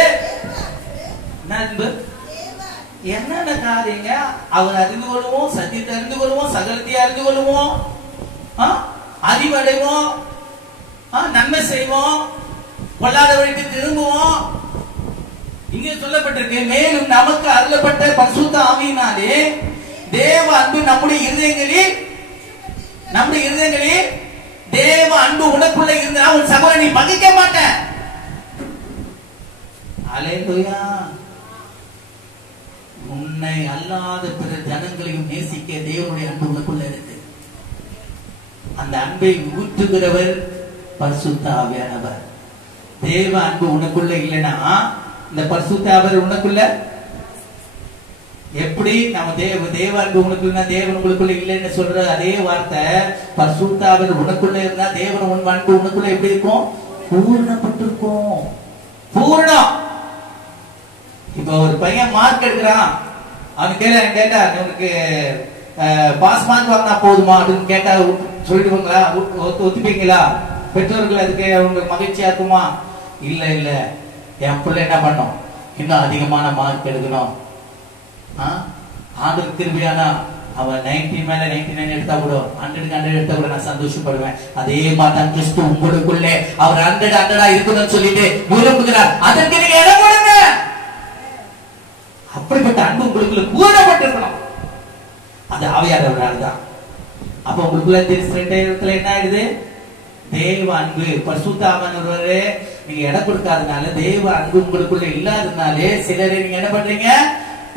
என்னென்ன காரியங்க அவர் அறிந்து கொள்வோம், சத்தியத்தை அறிந்து கொள்வோம், சகலத்தை அறிந்து கொள்வோம், அறிவடைவோம், நன்மை செய்வோம், பொல்லாத வழிக்கு திரும்புவோம். இங்கே சொல்லப்பட்டிருக்கு. மேலும் நமக்கு அருளப்பட்ட பரிசுத்த ஆவியினாலே தேவ அன்பு நம்முடைய இருதயங்களில் தேவ அன்பு உனக்குள்ள இருந்தா உன் சகோதரனை பகைக்க மாட்டேன். அல்லேலூயா. உன்னை அல்லாத பிற ஜனங்களையும் நேசிக்க தேவனுடைய அன்பு உனக்குள்ள இருக்கு. அந்த அன்பை ஊற்றுகிறவர் பரிசுத்த ஆவியானவர். தேவ அன்பு உனக்குள்ள இல்லைன்னா இந்த பரிசுத்த ஆவியானவர் உனக்குள்ள எப்படி? நம்ம தேவ அன்பு உனக்குள்ள தேவன் உங்களுக்குள்ள இல்லைன்னு சொல்ற அதே வார்த்தை பரிசுத்த ஆவியானவர் உனக்குள்ள இருந்தா தேவன் உன் அன்பு உனக்குள்ள எப்படி இருக்கும்? பூர்ணப்பட்டிருக்கும். பூர்ணம். இப்ப ஒரு பையன் மார்க் எடுக்கிறான், அவன் கேட்டா உனக்கு பாஸ் மார்க் வாங்கினா போதுமா அப்படின்னு கேட்டா சொல்லிடுவாங்களா? ஒத்துப்பீங்களா? பெற்றோர்கள் அதுக்கு உங்களுக்கு மகிழ்ச்சியா இருக்குமா? இல்ல இல்ல, என் பிள்ளை என்ன பண்ணும், இன்னும் அதிகமான மார்க் எடுக்கணும். ஆண்டவர் கிருபையானா அவன் 90 மேல 99 எடுத்தா கூட 100 எடுத்தா கூட நான் சந்தோஷப்படுவேன். அதே மாதிரி தான் கிறிஸ்து உங்களுக்குள்ளே அவர் 100 இருக்கணும்னு சொல்லிட்டு விரும்புகிறார். அதற்கு நீங்க இடம் கொடுங்க. அப்படிப்பட்ட அன்பு உங்களுக்குள்ள பூரணப்பட்டிருக்கணும். அது ஆவியானவரால் தான். அப்ப உங்களுக்குள்ள இடத்துல என்ன ஆயிடுது? தேவ அன்பு பரிசுத்த ஆவியானவரே நீங்க இடம் கொடுக்காதனால, தேவ அன்பு உங்களுக்குள்ள இல்லாதனாலே சிலரை நீங்க என்ன பண்றீங்க?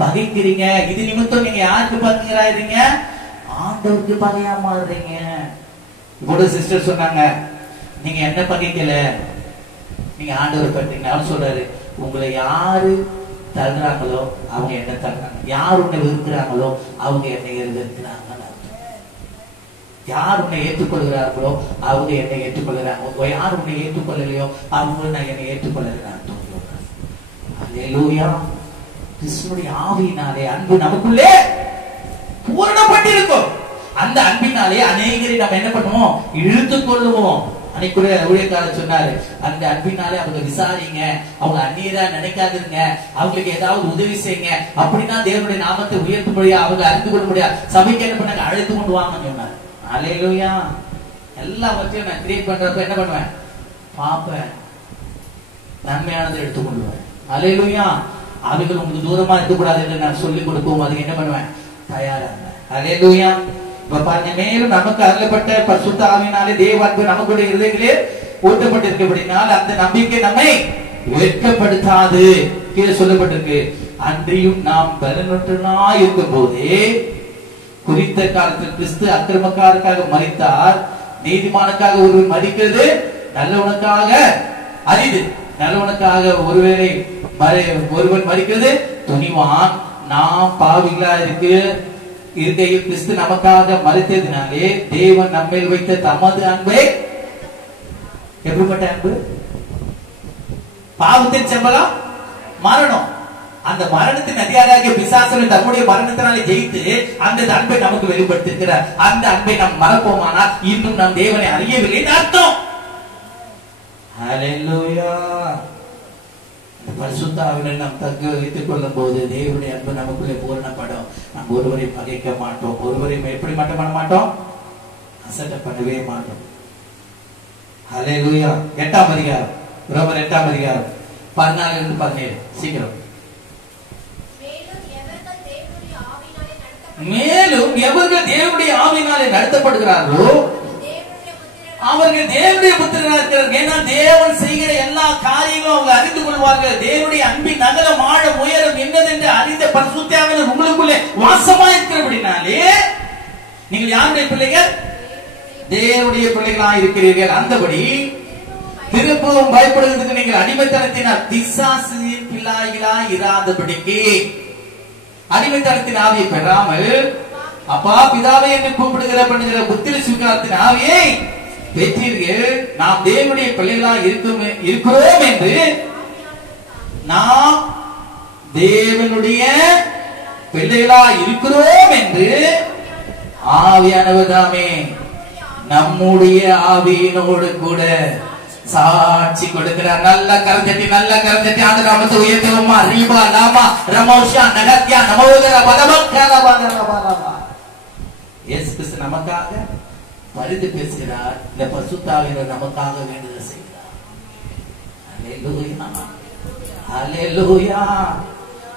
பகைக்கிறீங்க. இது நிமித்தம் நீங்க யாருக்கு பகைக்கிறாங்க? ஆண்டவருக்கு பகையா மாறுறீங்க. இப்போது சிஸ்டர் சொன்னாங்க, நீங்க என்ன பகைக்கல, நீங்க ஆண்டவர் பண்றீங்க. அவர் சொல்றாரு, உங்களை யாரு தள்ளுறாங்களோ அவங்க என்ன தள்ளுறாங்க, யார் உன்னை வெறுக்கிறாங்களோ அவங்க என்னை வெறுக்கிறாங்க. யார் உன்னை ஏற்றுக்கொள்கிறார்களோ அவங்க என்னை ஏற்றுக்கொள்கிறாங்க, யார் உன்னை ஏற்றுக்கொள்ளலையோ அவங்க நான் என்னை ஏற்றுக்கொள்ளுகிறேன். அல்லேலூயா. கிறிஸ்துவின் ஆவியினாலே அன்பு நமக்குள்ளே பூரணப்பட்டிருக்கும். அந்த அன்பினாலே அநேகரை நம்ம என்ன பண்ணுவோம்? இழுத்துக் கொள்ளுவோம். அன்னைக்கு ஊழியக்காரர் சொன்னாரு, அந்த அன்பினாலே அவங்க விசாரிங்க, அவங்க அந்நியரா நினைக்காதுங்க, அவங்களுக்கு ஏதாவது உதவி செய்யுங்க, அப்படின்னா தேவனுடைய நாமத்தை உயர்த்த முடியாது, அவங்க அறிந்து கொள்ள முடியாது. சபைக்கு என்ன பண்ணாங்க? அழைத்து கொண்டு வாங்கன்னு சொன்னார். அல்லேலூயா. எல்லாவற்றையும் நான் கிரியேட் பண்றப்ப என்ன பண்ணுவேன்? பாப்பேன், நன்மையானதை எடுத்துக்கொள்வேன். அல்லேலூயா. அவைகள் உங்களுக்கு தூரமா இருக்கக்கூடாது என்று நான் சொல்லிக் கொடுக்கவும் அதுக்கு என்ன பண்ணுவேன்? தயாராக. அல்லேலூயா. இப்ப பாருங்க, மேலும் நமக்கு அருளப்பட்ட பரிசுத்த ஆவியினாலே தேவ அன்பு நமக்குடைய இருதயத்திலே ஊட்டப்பட்டிருக்கிறபடினால் அந்த நம்பிக்கை நம்மை வெட்கப்படுத்தாது. கீழே சொல்லப்பட்டிருக்கு, அன்றியும் நாம் பலனற்றவர்களாய் இருக்கும் போதே குறித்த காலத்தில் கிறிஸ்து அக்கிரமக்காரருக்காக மரித்தார். நீதிமானுக்காக ஒருவர் மரிக்கிறது நல்லவனுக்காக அரிது. நல்லவனுக்காக ஒருவன் மரிக்கிறது துணிவான். நாம் பாவிகளா இருக்கையில் கிறிஸ்து நமக்காக மரித்ததினாலே தேவன் நம்மேல் வைத்த தமது அன்பை, எப்படிப்பட்ட அன்பு? பாவத்தின் சம்பளம் மரணம். அந்த மரணத்தின் அதிகாரியாக பிசாசனை தம்முடைய மரணத்தினாலே ஜெயித்து அந்த அன்பை நமக்கு வெளிப்படுத்திருக்கிறார். அந்த அன்பை நாம் மறப்போமானால் இன்னும் நாம் தேவனை அறியவில்லை அர்த்தம். ஹல்லேலூயா. பரிசுத்த ஆவியானவரை நாம் தக்க வைத்துக் கொள்ளும் போது தேவனுடைய அன்பு நமக்குள்ளே பூரணப்படும். நாம் ஒருவரை பகைக்க மாட்டோம், ஒருவரை எப்படி மட்டும் பண்ண மாட்டோம், அசட்டை பண்ணவே மாட்டோம். ஹல்லேலூயா. 8ஆம் அதிகாரம், ரோமர் 8ஆம் அதிகாரம் 14-17 சீக்கிரம். மேலும் எவர்கள் தேவனுடைய ஆவியினாலே நடத்தப்படுகிறார்களோ அவர்கள் தேவனுடைய புத்திரராக இருக்கிறார்கள். ஏன்னா தேவன் செய்கிற எல்லா காரியங்களும் அவங்க அறிந்து கொள்வார்கள். தேவனுடைய அன்பின் நகரம் ஆழம் உயரம் என்னதென்று அறிந்த பரிசுத்த ஆவியானவர் உங்களுக்குள்ளே வாசமா இருக்கிறபடினாலே நீங்கள் யாருடைய பிள்ளைகள்? தேவனுடைய பிள்ளைகளாக இருக்கிறீர்கள். அந்தபடி திருப்பவும் பயப்படுவதற்கு நீங்கள் அடிமைத்தனத்தினால் பிசாசின் பிள்ளைகளாய் இராதபடிக்கு. அடிமைத்தனத்தின் ஆவியை பெறாமல் அப்பா பிதாவை என்று கூப்பிடுகிற பண்ணுகிற புத்திர சுவிகாரத்தின் ஆவியை பெற்றீர்கள். நாம் தேவனுடைய பிள்ளைகளாக இருக்கிறோம் என்று, நாம் தேவனுடைய பிள்ளைகளா இருக்கிறோம் என்று ஆவியானவர் தாமே நம்முடைய ஆவியினோடு கூட சாட்சி கொடுக்கிறார். நல்ல கரஞ்சட்டி ஆண்டு நாமத்தை உயர்த்துவோமா. ரீபா லாமா ரமோஷா நகத்யா நமோதர பதமக்கலவதரவதரவா. இயேசு கிறிஸ்து நமக்காக பரிந்து பேசுகிறார். இந்த பரிசுத்த ஆவியானவர் நமக்காக வேண்டுதல் செய்கிறார். அல்லேலூயா, அல்லேலூயா.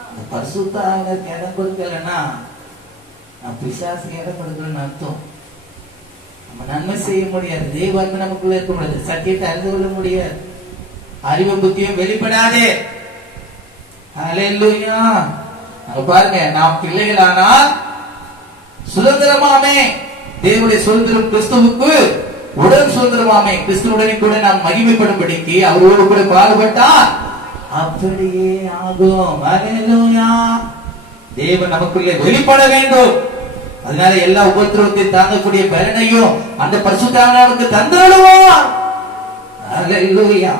இந்த பரிசுத்த ஆவியானவருக்கு இடம் கொடுக்கலன்னா நான் பிசாசுக்கு இடம் கொடுக்கலன்னு அர்த்தம். நம்ம நன்மை செய்ய முடியாது. தெய்வ அன்பு நமக்குள்ள இருக்க முடியாது. சத்தியத்தை அறிந்து கொள்ள முடியாது. அறிவும் புத்தியும் வெளிப்படாதே. அல்லேலூயா. பாருங்க, நாம் பிள்ளைகளானால் சுதந்திரமாமே. தேவனுடைய சுதந்திரம் கிறிஸ்துவுக்கு உடன் சுதந்திரமாமே. கிறிஸ்துவுடனே கூட நாம் மகிமைப்படும்படிக்கு அவரோடு கூட பாடுபட்டால் அப்படியே ஆகும். அல்லேலூயா. தேவன் நமக்குள்ளே வெளிப்பட வேண்டும். அதனால எல்லா உபத்திரவத்தை தாங்கக்கூடிய பலனையும் அந்த பரிசுத்த ஆவியானவருக்கு தந்தருளுவார். அல்லேலூயா.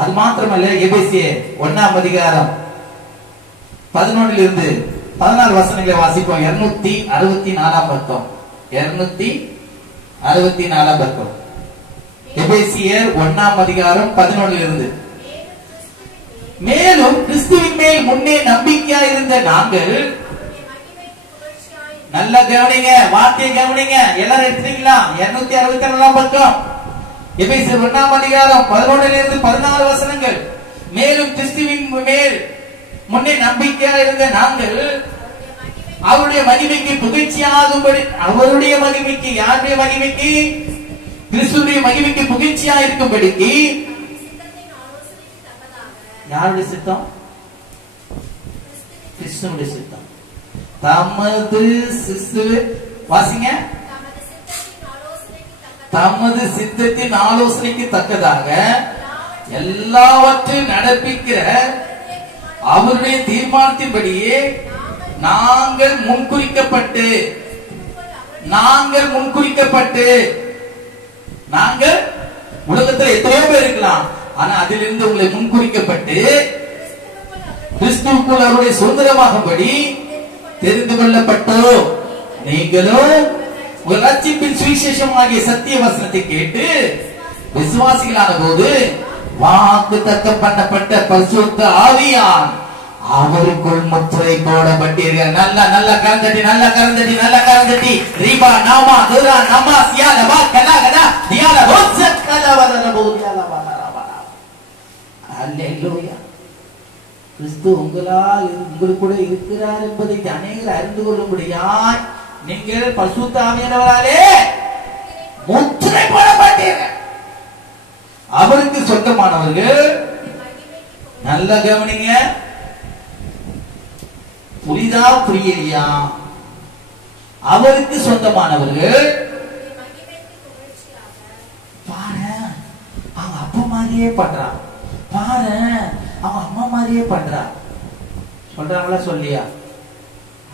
அது மாத்திரமல்ல, எபேசியர் 1ஆம் அதிகாரம் 11 14 வசனங்களை வாசிப்போம். 264ஆம் பக்கம். 264ஆம் பக்கம். எபேசியர் 1ஆம் அதிகாரம் 11 மேலும் கிறிஸ்துவின் மேல் முன்னே நம்பிக்கையா இருந்த நாங்கள், நல்ல கவனிங்க, வார்த்தையை கவனிங்க. எல்லாரும் எடுத்துட்டீங்களா? 262ஆம் பக்கம். எபேசியர் 1ஆம் அதிகாரம் 11 14 வசனங்கள். மேலும் கிறிஸ்துவின் மேல் முன்னே நம்பிக்கையா இருந்த நாங்கள் அவருடைய மகிமைக்கு புகழ்ச்சியாகும்படி, அவருடைய மகிமைக்கு, யாருடைய மகிமைக்கு? கிறிஸ்துடைய மகிமைக்கு புகழ்ச்சியா இருக்கும்படிக்கு. யாருடைய சித்தம்? கிறிஸ்துவுடைய சித்தம். தமது வாசிங்க. தமது சித்தத்தின் ஆலோசனைக்கு தக்கதாக எல்லாவற்றையும் நடப்பிக்கிற அவருடைய தீர்மானத்தின்படியே நாங்கள் முன்குறிக்கப்பட்டு உலகத்தில் எத்தனையோ பேர் இருக்கலாம், ஆனா அதிலிருந்து உங்களை முன்குறிக்கப்பட்டு கிறிஸ்துவுக்குள் அவருடைய சுதந்திரமாகும்படி தெரிந்து கொள்ளப்பட்டோம். நீங்களும் உங்கள் ரட்சிப்பின் சுவிசேஷமாகிய சத்திய வசனத்தை கேட்டு விசுவாசிகளான போது வாக்கு தத்தம் பண்ணப்பட்ட பரிசுத்த ஆவியான் அவருக்குள் முத்திரை போடப்பட்டீர்கள். நல்ல கரந்தட்டி ரீபா நாமா துரா நாமா சியாலவா கலாகடா தியால ரோசத் கலவரபோதியாலவரபரா. அல்லேலூயா. கிறிஸ்து உங்களுக்குள்ள இருக்கிறார் என்பதை அநேகர் அறிந்து கொள்ளும்படியாய் நீங்கள் பரிசுத்த ஆவியானவராலே முத்திரை போடப்பட்டீர்கள். அவருக்கு சொந்தமானவர்கள். நல்ல கவனிங்க. புரிதா புரியலையா? அவருக்கு சொந்தமானவர்கள். பாரு, அவங்க அப்பா மாதிரியே பண்றா. பாரு, அவன் அம்மா மாதிரியே பண்றா. சொல்றாங்களா சொல்லியா?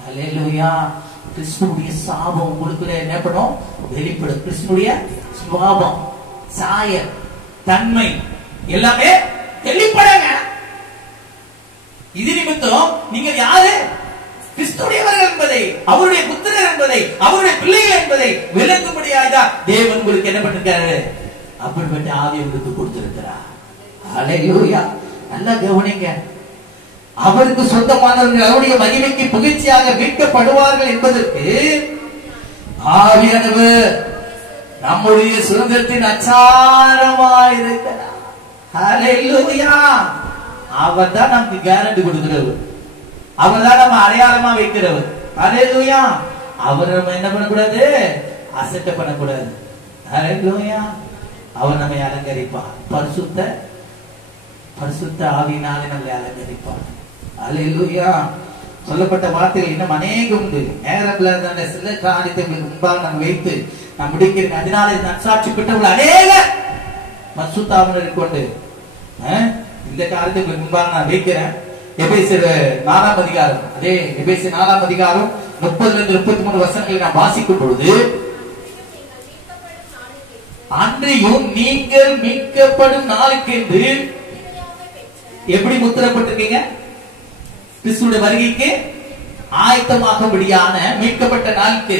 அல்லேலூயா. கிறிஸ்துவுடைய சாபம் உங்களுக்கு என்ன பண்ணும்? வெளிப்படும். கிறிஸ்துவுடைய சுபாவம், சாயல், தன்மை எல்லாமே வெளிப்படுங்க. இது நிமித்தம் நீங்கள் யாரு? கிறிஸ்துடையவர்கள் என்பதை, அவருடைய புத்திரர் என்பதை, அவருடைய பிள்ளைகள் என்பதை விளக்கும்படியாய்தான் தேவன் உங்களுக்கு என்ன பண்ணிருக்காரு? அப்படிப்பட்ட ஆவியை உங்களுக்கு கொடுத்திருக்கிறார். அல்லேலூயா. நல்லா கவனிங்க. அவருக்கு சொந்தமானவர்கள் அவருடைய மகிமைக்கு புகழ்ச்சியாக மீட்கப்படுவார்கள் என்பதற்கு ஆவியானவர் நம்முடைய சுதந்திரத்தின் அச்சாரமாயிருக்கிறார். அல்லேலூயா. அவர் தான் நமக்கு கேரண்டி கொடுக்கிறவர். அவர் தான் நம்ம அடையாளமா வைக்கிறவர். அல்லேலூயா. அவர் நம்ம என்ன பண்ணக்கூடாது? அசட்டை பண்ணக்கூடாது. அல்லேலூயா. அவர் நம்மை அலங்கரிப்பார். பரிசுத்த ஆவியினாலே நம்மை அலங்கரிப்பார். அல்லேலூயா. சொல்லப்பட்ட வார்த்தைகள் இன்னும் அநேகம் உண்டு. நேரத்தில் சில காரியத்தை முன்பாக நாம் வைத்து நாம் முடிக்கிறேன். அதனால நற்சாட்சி பெற்றவர்கள் அநேக பரிசுத்த ஆவியினரை கொண்டு இந்த காரியத்தை முன்பாக நான் வைக்கிறேன். எபேசியர் 4ஆம் அதிகாரம், அதே எபேசியர் 4ஆம் அதிகாரம் 30-33 வசனங்களை நாம் வாசிக்கும் பொழுது, அன்றையும் நீங்கள் மீட்கப்படும் நாளுக்கென்று எப்படி முத்திரப்பட்டிருக்கீங்க? கிறிஸ்துவின் வருகைக்கு ஆயத்தமாகும்படியான மீட்கப்பட்ட நாளுக்கு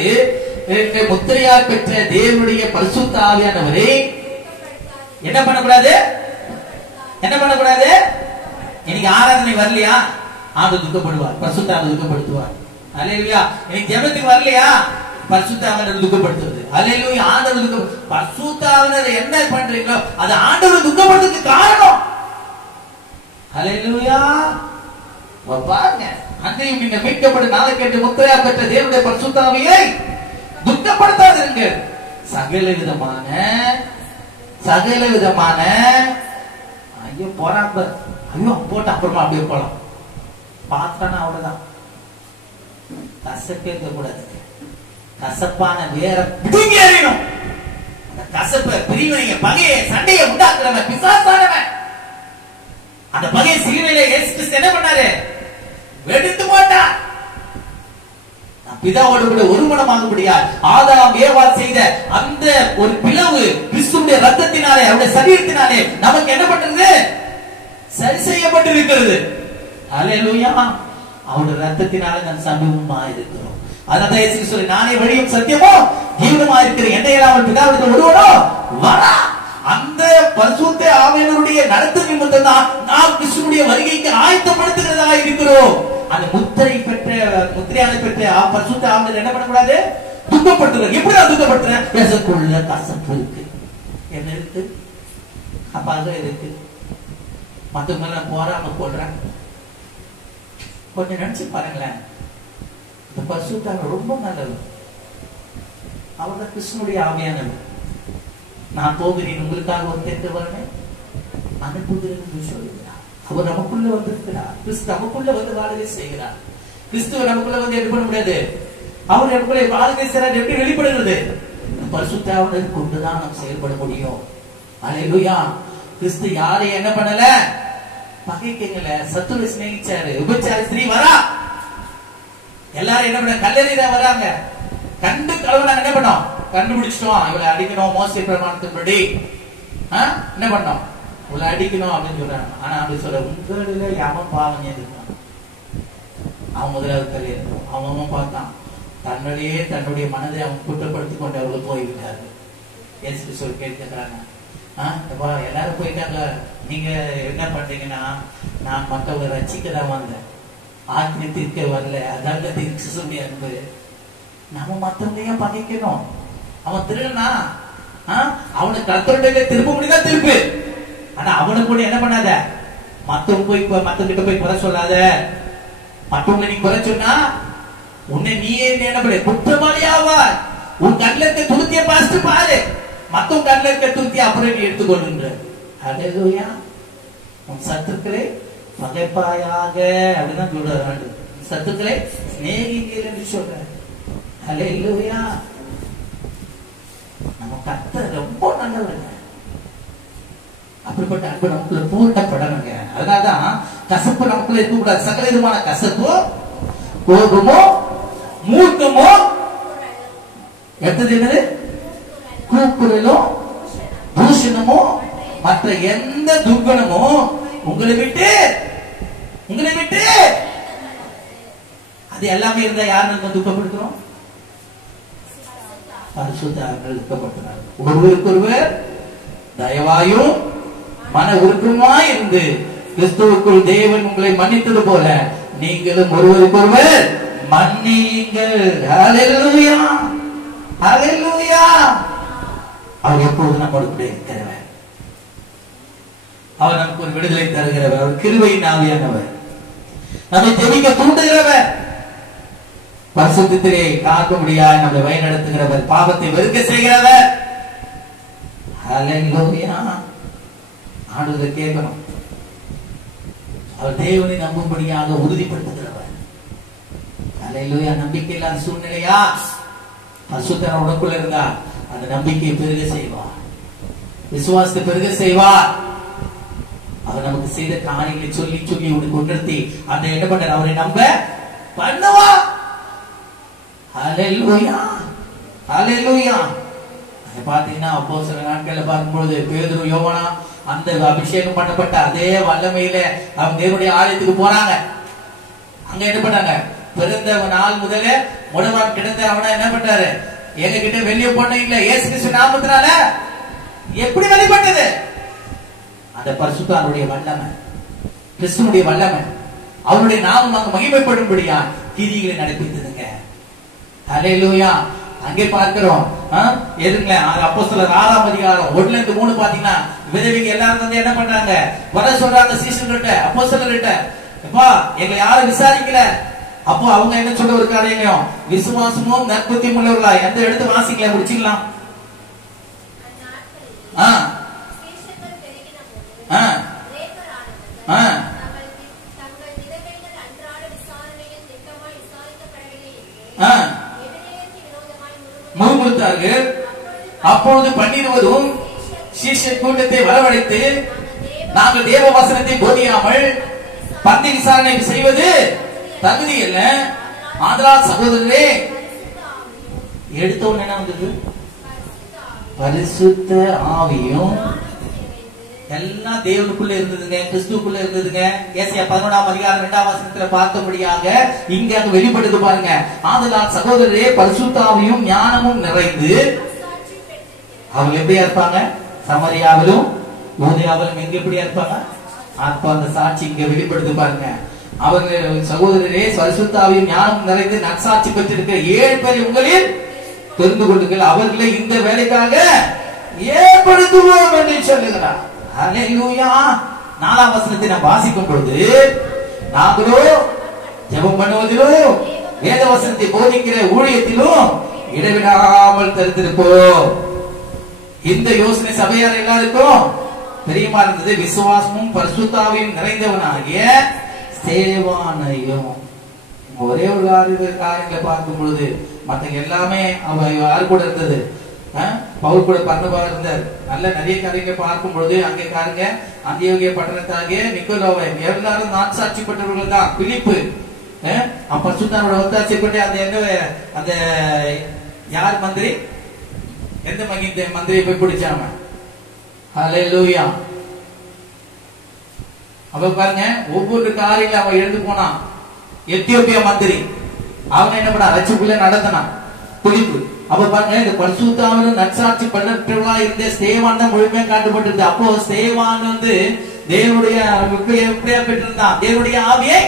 முத்திரையால் பெற்ற தேவனுடைய பரிசுத்த ஆவியானவரை என்ன பண்ணக்கூடாது? என்ன பண்ணக்கூடாது? இன்னைக்கு ஆராதனை வரலையா? ஆண்டவர் துக்கப்படுவார், பரிசுத்த ஆவியானவர் துக்கப்படுத்துவார். அல்லேலூயா. இன்னைக்கு ஜெபத்துக்கு வரலையா? பரிசுத்த ஆவியானவர் துக்கப்படுத்துவது. அல்லேலூயா. ஆண்டவர் பரிசுத்த ஆவியானவர் என்ன பண்றீங்களோ அது ஆண்டவர் துக்கப்படுறதுக்கு காரணம். அல்லேலூயா. பாருங்க, அன்றையும் நீங்கள் மீட்கப்படும் நாளுக்கென்று முத்திரையால் பெற்ற தேவனுடைய பரிசுத்த ஆவியை துக்கப்படுத்தாதீர்கள். சகல விதமான ஐயோ போறான், ஐயோ போட்டு அப்புறமா அப்படியே போலாம் பார்த்தானா அவ்வளவுதான். கசப்பே கூடாது. கசப்பான வேற பிடிங்கணும். அந்த கசப்பை, பிரிவினைய, பகையை, சண்டையை உண்டாக்குறவன் பிசாசானவன். அந்த பகையை சிலுவையிலே இயேசு கிறிஸ்து என்ன பண்ணாரு? வெடித்து போட்டார். பிதாவோடு கூட ஒருமனமாகும்படியால் ஆதாம் ஏவாள் செய்த அந்த ஒரு பிளவு கிறிஸ்துவின் ரத்தத்தினாலே, அவருடைய சரீரத்தினாலே நமக்கு என்ன பண்றது? சரி செய்யப்பட்டிருக்கிறது. அல்லேலூயா. அவருடைய ரத்தத்தினாலே நாம் சமீபமா இருக்கிறோம். அதான் இயேசு சொல்லி, நானே வழியும் சத்தியமும் ஜீவனுமா இருக்கிறேன், என்னை இல்லாமல் பிதாவிடத்தில் ஒருவனோ வரா. அந்த பரிசுத்த ஆவியானவருடைய நடத்தை நிமித்தம் தான் நாம் கிறிஸ்துவின் வருகைக்கு ஆயத்தப்படுத்துகிறதா இருக்கிறோம். அந்த முத்திரையானை பெற்ற பரிசுத்த ஆவியானவர் என்ன பண்ணக்கூடாது? துக்கப்படுத்துகிறார். எப்படி துக்கப்படுத்துறேன்? பேசக்குள்ள கசப்பு இருக்கு, என்ன இருக்கு? அப்பாக இருக்கு. மற்றவங்க போறாம போடுறேன். கொஞ்சம் நினைச்சு பாருங்களேன். இந்த பரிசுத்த ரொம்ப நல்லது. அவர் கிறிஸ்துவின் ஆவியானவர். நான் போகிறேன், உங்களுக்காக ஒரு தேர்ந்து வரேன், அனுப்புகிறேன் என்று சொல்லுகிறார். அவர் நமக்குள்ள வந்திருக்கிறார். கிறிஸ்து நமக்குள்ள வந்து வாழவே செய்கிறார். கிறிஸ்துவ நமக்குள்ள வந்து என்ன பண்ண முடியாது? அவர் நமக்குள்ள வாழவே செய்கிறார். எப்படி வெளிப்படுகிறது? பரிசுத்த ஆவியானவரை கொண்டுதான் நாம் செயல்பட முடியும். அல்லேலூயா. கிறிஸ்து யாரையும் என்ன பண்ணல? பகைக்கல, சத்துரு சிநேகிச்சாரு. விபச்சார ஸ்திரீ வரா, எல்லாரும் என்ன பண்ண? கல்லறையில வராங்க. கண்டு கலவனாங்க. என்ன பண்ணோம்? கண்டுபிடிச்சிட்டோம், இவளை அடிக்கணும், மோசே பிரமாணத்தின்படி என்ன பண்ணோம்? இவளை அடிக்கணும் அப்படின்னு சொல்றாங்க. ஆனா அப்படி சொல்ற உங்களில அவன் பாவம் செய்திருக்கான். அவன் முதலாவது கல்யாணம் அவன் பார்த்தான். தன்னுடைய மனதை அவன் குற்றப்படுத்திக் கொண்டு அவர்கள் போய்விட்டாரு. ஏசு சொல்லி கேட்கிறாங்க, எல்லாரும் போயிட்டாங்க, நீங்க என்ன பண்றீங்கன்னா, நான் மற்றவங்களை ரசிக்கதான் வந்தேன், ஆத்மீய தீர்க்க வரல. அதாவது கிறிஸ்துவின் அன்பு. நம்ம மற்றவங்களையும் பகைக்கணும். அவன் திருடனா, அவனுக்கு கர்த்தருடைய திருப்ப முடியுதா? திருப்பு. ஆனா அவனை கூட என்ன பண்ணாத? மத்தவங்கிட்ட போய் குறை சொல்லாத. மற்றவங்களை நீ குறை சொன்னா உன்னை நீயே என்ன பண்ண? குற்றவாளியாவார். உன் கண்ணில் இருக்க துருத்திய பார்த்து பாரு, மத்தவங்க கண்ணில் இருக்க துருத்திய அப்புறம் நீ எடுத்துக்கொள்ளுன்ற. அல்லேலூயா. உன் சத்துக்களை பகைப்பாயாக அப்படிதான் சொல்றாரு. சத்துக்களை சிநேகிங்கள் என்று சொல்றாரு. அல்லேலூயா. நம்ம கர்த்தர் ரொம்ப நல்லவங்க. அப்படிப்பட்ட அன்பு நமக்குள்ள பூர்ணப்படணுங்க. அதனாலதான் கசப்பு நமக்குள்ள இருக்கக்கூடாது. சகல விதமான கசப்பு, கோபமோ, மூர்க்கமோ, எடுத்தது என்னது? கூக்குரலோ, தூஷணமோ, மற்ற எந்த துர்குணமோ உங்களை விட்டு அது எல்லாமே இருந்தா யார் நம்ம துக்கப்படுத்துறோம்? பரிசுத்தப்படுத்தினார். ஒருவருக்கொருவர் தயவாயும் மன உருக்கமாய் இருந்து கிறிஸ்துவுக்குள் தேவன் உங்களை மன்னித்தது போல நீங்களும் ஒருவருக்கொருவர் மன்னியுங்கள். ஹல்லேலூயா. ஹல்லேலூயா. அவர் எப்போது நம்மோடு கூட இருக்கிறவர். அவர் நமக்கு ஒரு விடுதலை தருகிறவர். அவர் கிருபையின் ஆவியானவர். நம்மை ஜெபிக்க தூண்டுகிறவர். பரிசுத்தத்திலே காக்கும்படியாய் நம்மை வழி நடத்துகிறவர். பாவத்தை வெறுக்க செய்கிறவர். ஹல்லேலூயா. ஆண்டவரை கேட்கணும். அவர் தேவனை நம்பும்படியாக உறுதிப்படுத்துகிறவர். ஹல்லேலூயா. நம்பிக்கை இல்லாத சூழ்நிலையா? பரிசுத்தர் உனக்குள்ள இருந்தா அந்த நம்பிக்கையை பெருக செய்வார், விசுவாசத்தை பெருக செய்வார். அவர் நமக்கு செய்த காரியங்களை சொல்லி சொல்லி உனக்கு உணர்த்தி அந்த என்ன பண்ற அவரை நம்ப பண்ணுவா. ஹல்லேலூயா, ஹல்லேலூயா. பாத்தீங்கன்னா அப்போ சில நாட்கள்ல பார்க்கும்போது பேதுரு யோவானா அந்த அபிஷேகம் பண்ணப்பட்ட அதே வல்லமையில அவங்க தேவனுடைய ஆலயத்துக்கு போறாங்க. அங்க என்ன பண்ணாங்க, பிறந்த நாள் முதல்ல முடவான் கிடந்த அவனை என்ன பண்றாரு, எங்க கிட்ட வெளியே போன இல்ல இயேசு கிறிஸ்து நாமத்தினால எப்படி வெளிப்பட்டது? அந்த பரிசுத்தருடைய வல்லமை, கிறிஸ்துவுடைய வல்லமை, அவருடைய நாமம் அங்க மகிமைப்படும்படியா கிரிகளை நடப்பித்ததுங்க. ஹல்லேலூயா. அங்கே பார்க்கிறோம் எதுங்களேன், அப்போஸ்தலர் 6ஆம் அதிகாரம் 1-3 பாத்தீங்கன்னா விதவைங்க எல்லாரும் வந்து என்ன பண்றாங்க, வர சொல்றாங்க சீஷர்கள்ட்ட, அப்போஸ்தலர்கிட்ட, எப்பா எங்களை யாரும் விசாரிக்கல. அப்போ அவங்க என்ன சொல்ற ஒரு காரியம், விசுவாசமும் நற்புத்தியும் உள்ளவர்களா. எந்த எடுத்து வாசிக்கல முடிச்சுக்கலாம். முறுமுறுத்தார்கள். அப்பொழுது 12 சீஷர் கூட்டத்தை வரவழைத்து, நாங்கள் தேவ வசனத்தை போதியாமல் பந்தி விசாரணை செய்வது தகுதி அல்ல. ஆதலால் சகோதரரே, எடுத்த உடனே என்ன வந்தது, பரிசுத்த ஆவியும் எல்லாம் தேவனுக்குள்ள இருந்ததுங்க, கிறிஸ்துக்குள்ள இருந்ததுங்க. ஏசாயா 11ஆம் அதிகாரம் 2ஆம் வசனத்துல பார்த்தபடியாக இங்க அங்க வெளிப்படுது பாருங்க. ஆதலால் சகோதரரே, பரிசுத்த ஆவியும் ஞானமும் நிறைந்து அவங்க எப்படியா இருப்பாங்க, சமரியாவிலும் யூதேயாவிலும் எங்க எப்படியா இருப்பாங்க, அப்ப அந்த சாட்சி இங்க வெளிப்படுது பாருங்க. அவர்கள் சகோதரரே, பரிசுத்த ஆவியும் ஞானமும் நிறைந்து நற்சாட்சி பெற்றிருக்கிற 7 பேர் உங்களில் தெரிந்து கொள்ளுங்கள், அவர்களை இந்த வேலைக்காக ஏற்படுத்துவோம் என்று சொல்லுகிறார். ஹல்லேலூயா. 4ஆம் வசனத்தை நாம் வாசிக்கும் பொழுது, நாங்களோ ஜெபம் பண்ணுவதிலும் வேத வசனத்தை போதிக்கிற ஊழியத்திலும் இடைவிடாமல் தெரிந்திருப்போம். இந்த யோசனை சபையார் எல்லாருக்கும் தெரியுமா இருந்தது. விசுவாசமும் பரிசுத்த ஆவியும் நிறைந்தவனாகிய ஸ்தேவானையும். ஒரே ஒரு காரியங்களை பார்க்கும் பொழுது மற்ற எல்லாமே அவ யாரு கூட இருந்தது, பவுல் கூட பர்னபா இருந்தார். நல்ல நிறைய காரியங்களை பார்க்கும் பொழுது அங்கே பாருங்க, அந்தியோகிய பட்டணத்தாகிய நிக்கோலோவை எல்லாரும் நான் சாட்சி பெற்றவர்கள் தான். பிலிப்பு பரிசுத்தரோட ஒத்தாட்சி பெற்று அந்த என்ன அந்த யார் மந்திரி, எந்த மந்திரியை போய் பிடிச்சாம. ஹல்லேலூயா. அவ பாருங்க ஒவ்வொரு காரியம் அவன் எழுந்து போனான். எத்தியோப்பியா மந்திரி அவன் என்ன பண்ணா, ரட்சிப்புள்ள நடத்தினான் பிலிப்பு. அப்ப பாருங்க, இந்த பரிசுத்தாவிலும் நற்சாட்சி பெற்றவர்களா இருந்த ஸ்தேவான் தான் முழுமையா காட்டப்பட்டிருந்தது. அப்போ ஸ்தேவான் வந்து தேவனுடைய எப்படியா பெற்றிருந்தான், தேவனுடைய ஆவியை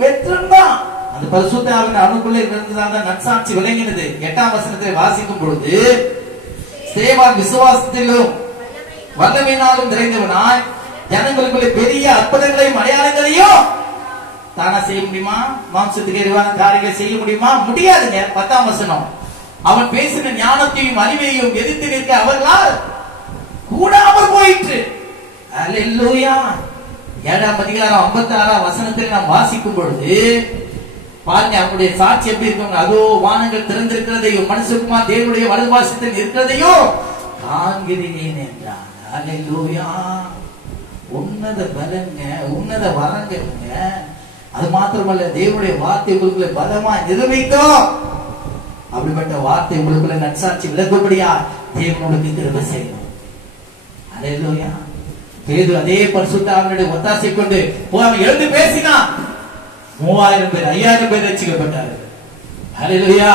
பெற்றிருந்தான். அந்த பரிசுத்த ஆவியின் அவனுக்குள்ள இருந்ததாக நற்சாட்சி விளங்கினது. 8ஆம் வசனத்தை வாசிக்கும் பொழுது, ஸ்தேவான் விசுவாசத்திலும் வல்லமையினாலும் நிறைந்தவனாய் ஜனங்களுக்குள்ள பெரிய அற்புதங்களையும் அடையாளங்களையும் தானா செய்ய முடியுமா? மாம்சத்துக்கு எதிரான காரியங்களை செய்ய முடியுமா? முடியாதுங்க. 10ஆம் வசனம், அவன் பேசின ஞானத்தையும் அறிவையும் எதிர்த்து நிற்க அவர்களால் கூடாமல் போயிற்று. அல்லேலூயா. 7ஆம் அதிகாரம் 56ஆம் வசனத்தில் நாம் வாசிக்கும் பொழுது பாருங்க, அவனுடைய சாட்சி எப்படி இருக்காங்க. அதோ வானங்கள் திறந்திருக்கிறதையும் மனுஷகுமார் தேவனுடைய வலதுபாசத்தில் இருக்கிறதையோ காண்கிறேன் என்றான். அல்லேலூயா. உன்னத பலங்க, உன்னத வரங்க. அது மாத்திரமல்ல, தேவனுடைய வார்த்தை உங்களுக்குள்ள பலமா நிரூபிக்கும். அப்படிப்பட்ட வார்த்தை உங்களுக்குள்ள நற்சாட்சி விளக்கும்படியா தேவனுடைய கிருபை செய்யணும். அல்லேலூயா. பேதுரு அதே பரிசுத்த ஆவியுடைய ஒத்தாசை கொண்டு அவன் எழுந்து பேசினான். 3000 பேர் 5000 பேர் ரட்சிக்கப்பட்டார்கள். அல்லேலூயா.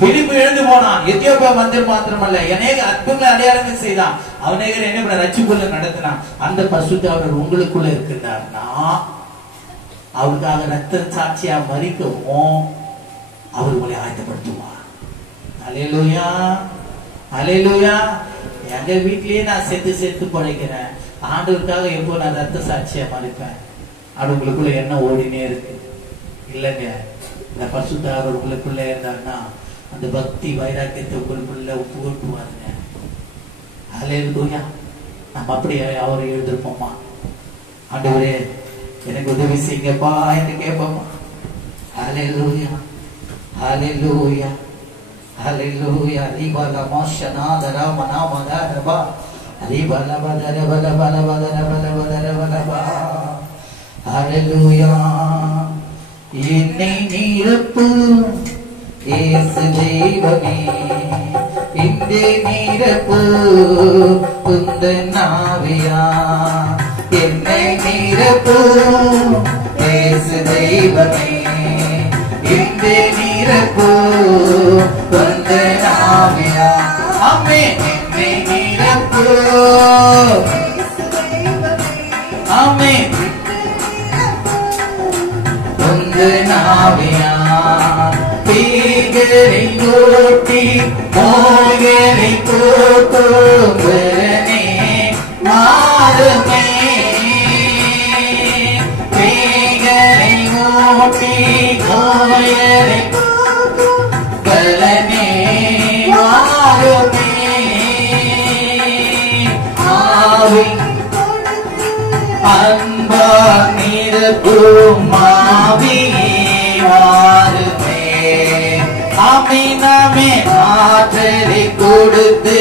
பிலிப்பு எழுந்து போனான். எத்தியோப்பியா மந்திரி மாத்திரமல்ல, அநேக அற்புதங்களை அடையாளங்கள் செய்தான். அவனேகர் என்ன பண்ண, ரட்சிப்புள்ள நடத்தினான். அந்த பரிசுத்த ஆவியர் உங்களுக்குள்ள இருக்கிறார்னா அவருக்காக ரத்த சாட்சியா மரிக்கவும் அவர் உங்களை ஆயத்தப்படுத்துவார். அல்லேலூயா, அல்லேலூயா. எங்க வீட்லயே நான் சேர்த்து படைக்கிறேன். ஆண்டவருக்காக எப்போ நான் ரத்த சாட்சியா மறிப்பேன். அது உங்களுக்குள்ள என்ன ஓடினே இருக்கு இல்லைங்க. இந்த பரிசுத்த ஆவியர் உங்களுக்குள்ள இருந்தாருன்னா அந்த பக்தி வைராக்கியத்தை உங்களுக்குள்ள ஊட்டுவாருங்க. அல்லேலூயா. நம்ம அப்படியே அவரை எழுந்திருப்போமா, ஆண்டவரே எனக்கு உதவி செய்யுங்கப்பா என்று கேட்போமா. ஹல்லேலூயா, ஹல்லேலூயா, ஹல்லேலூயா. ரிபலா மாஷனா தரா மனா மதா ரபா ஹல்லேலூயா. என்னை நிரப்பும் இயேசு தெய்வமே, இந்த நிரப்பும் உந்தன் ஆவியா. என்னை நிரப்பும் இயேசு தெய்வமே, இந்த நிரப்பும் உந்தன் ஆவியா. ஆமென். என்னை நிரப்பும். ஆமென். உந்தன் ஆவியா. தீகரை ஓட்டி மோகரை போட்டும் வரனே மாறுமே. தீகரை ஓட்டி மோகரை பலனே மாறுமே. ஆவி அன்பா நிரப்பும் ஆவி மாறுமே. ஆமென் ஆமென். ஆற்றலை கொடுத்து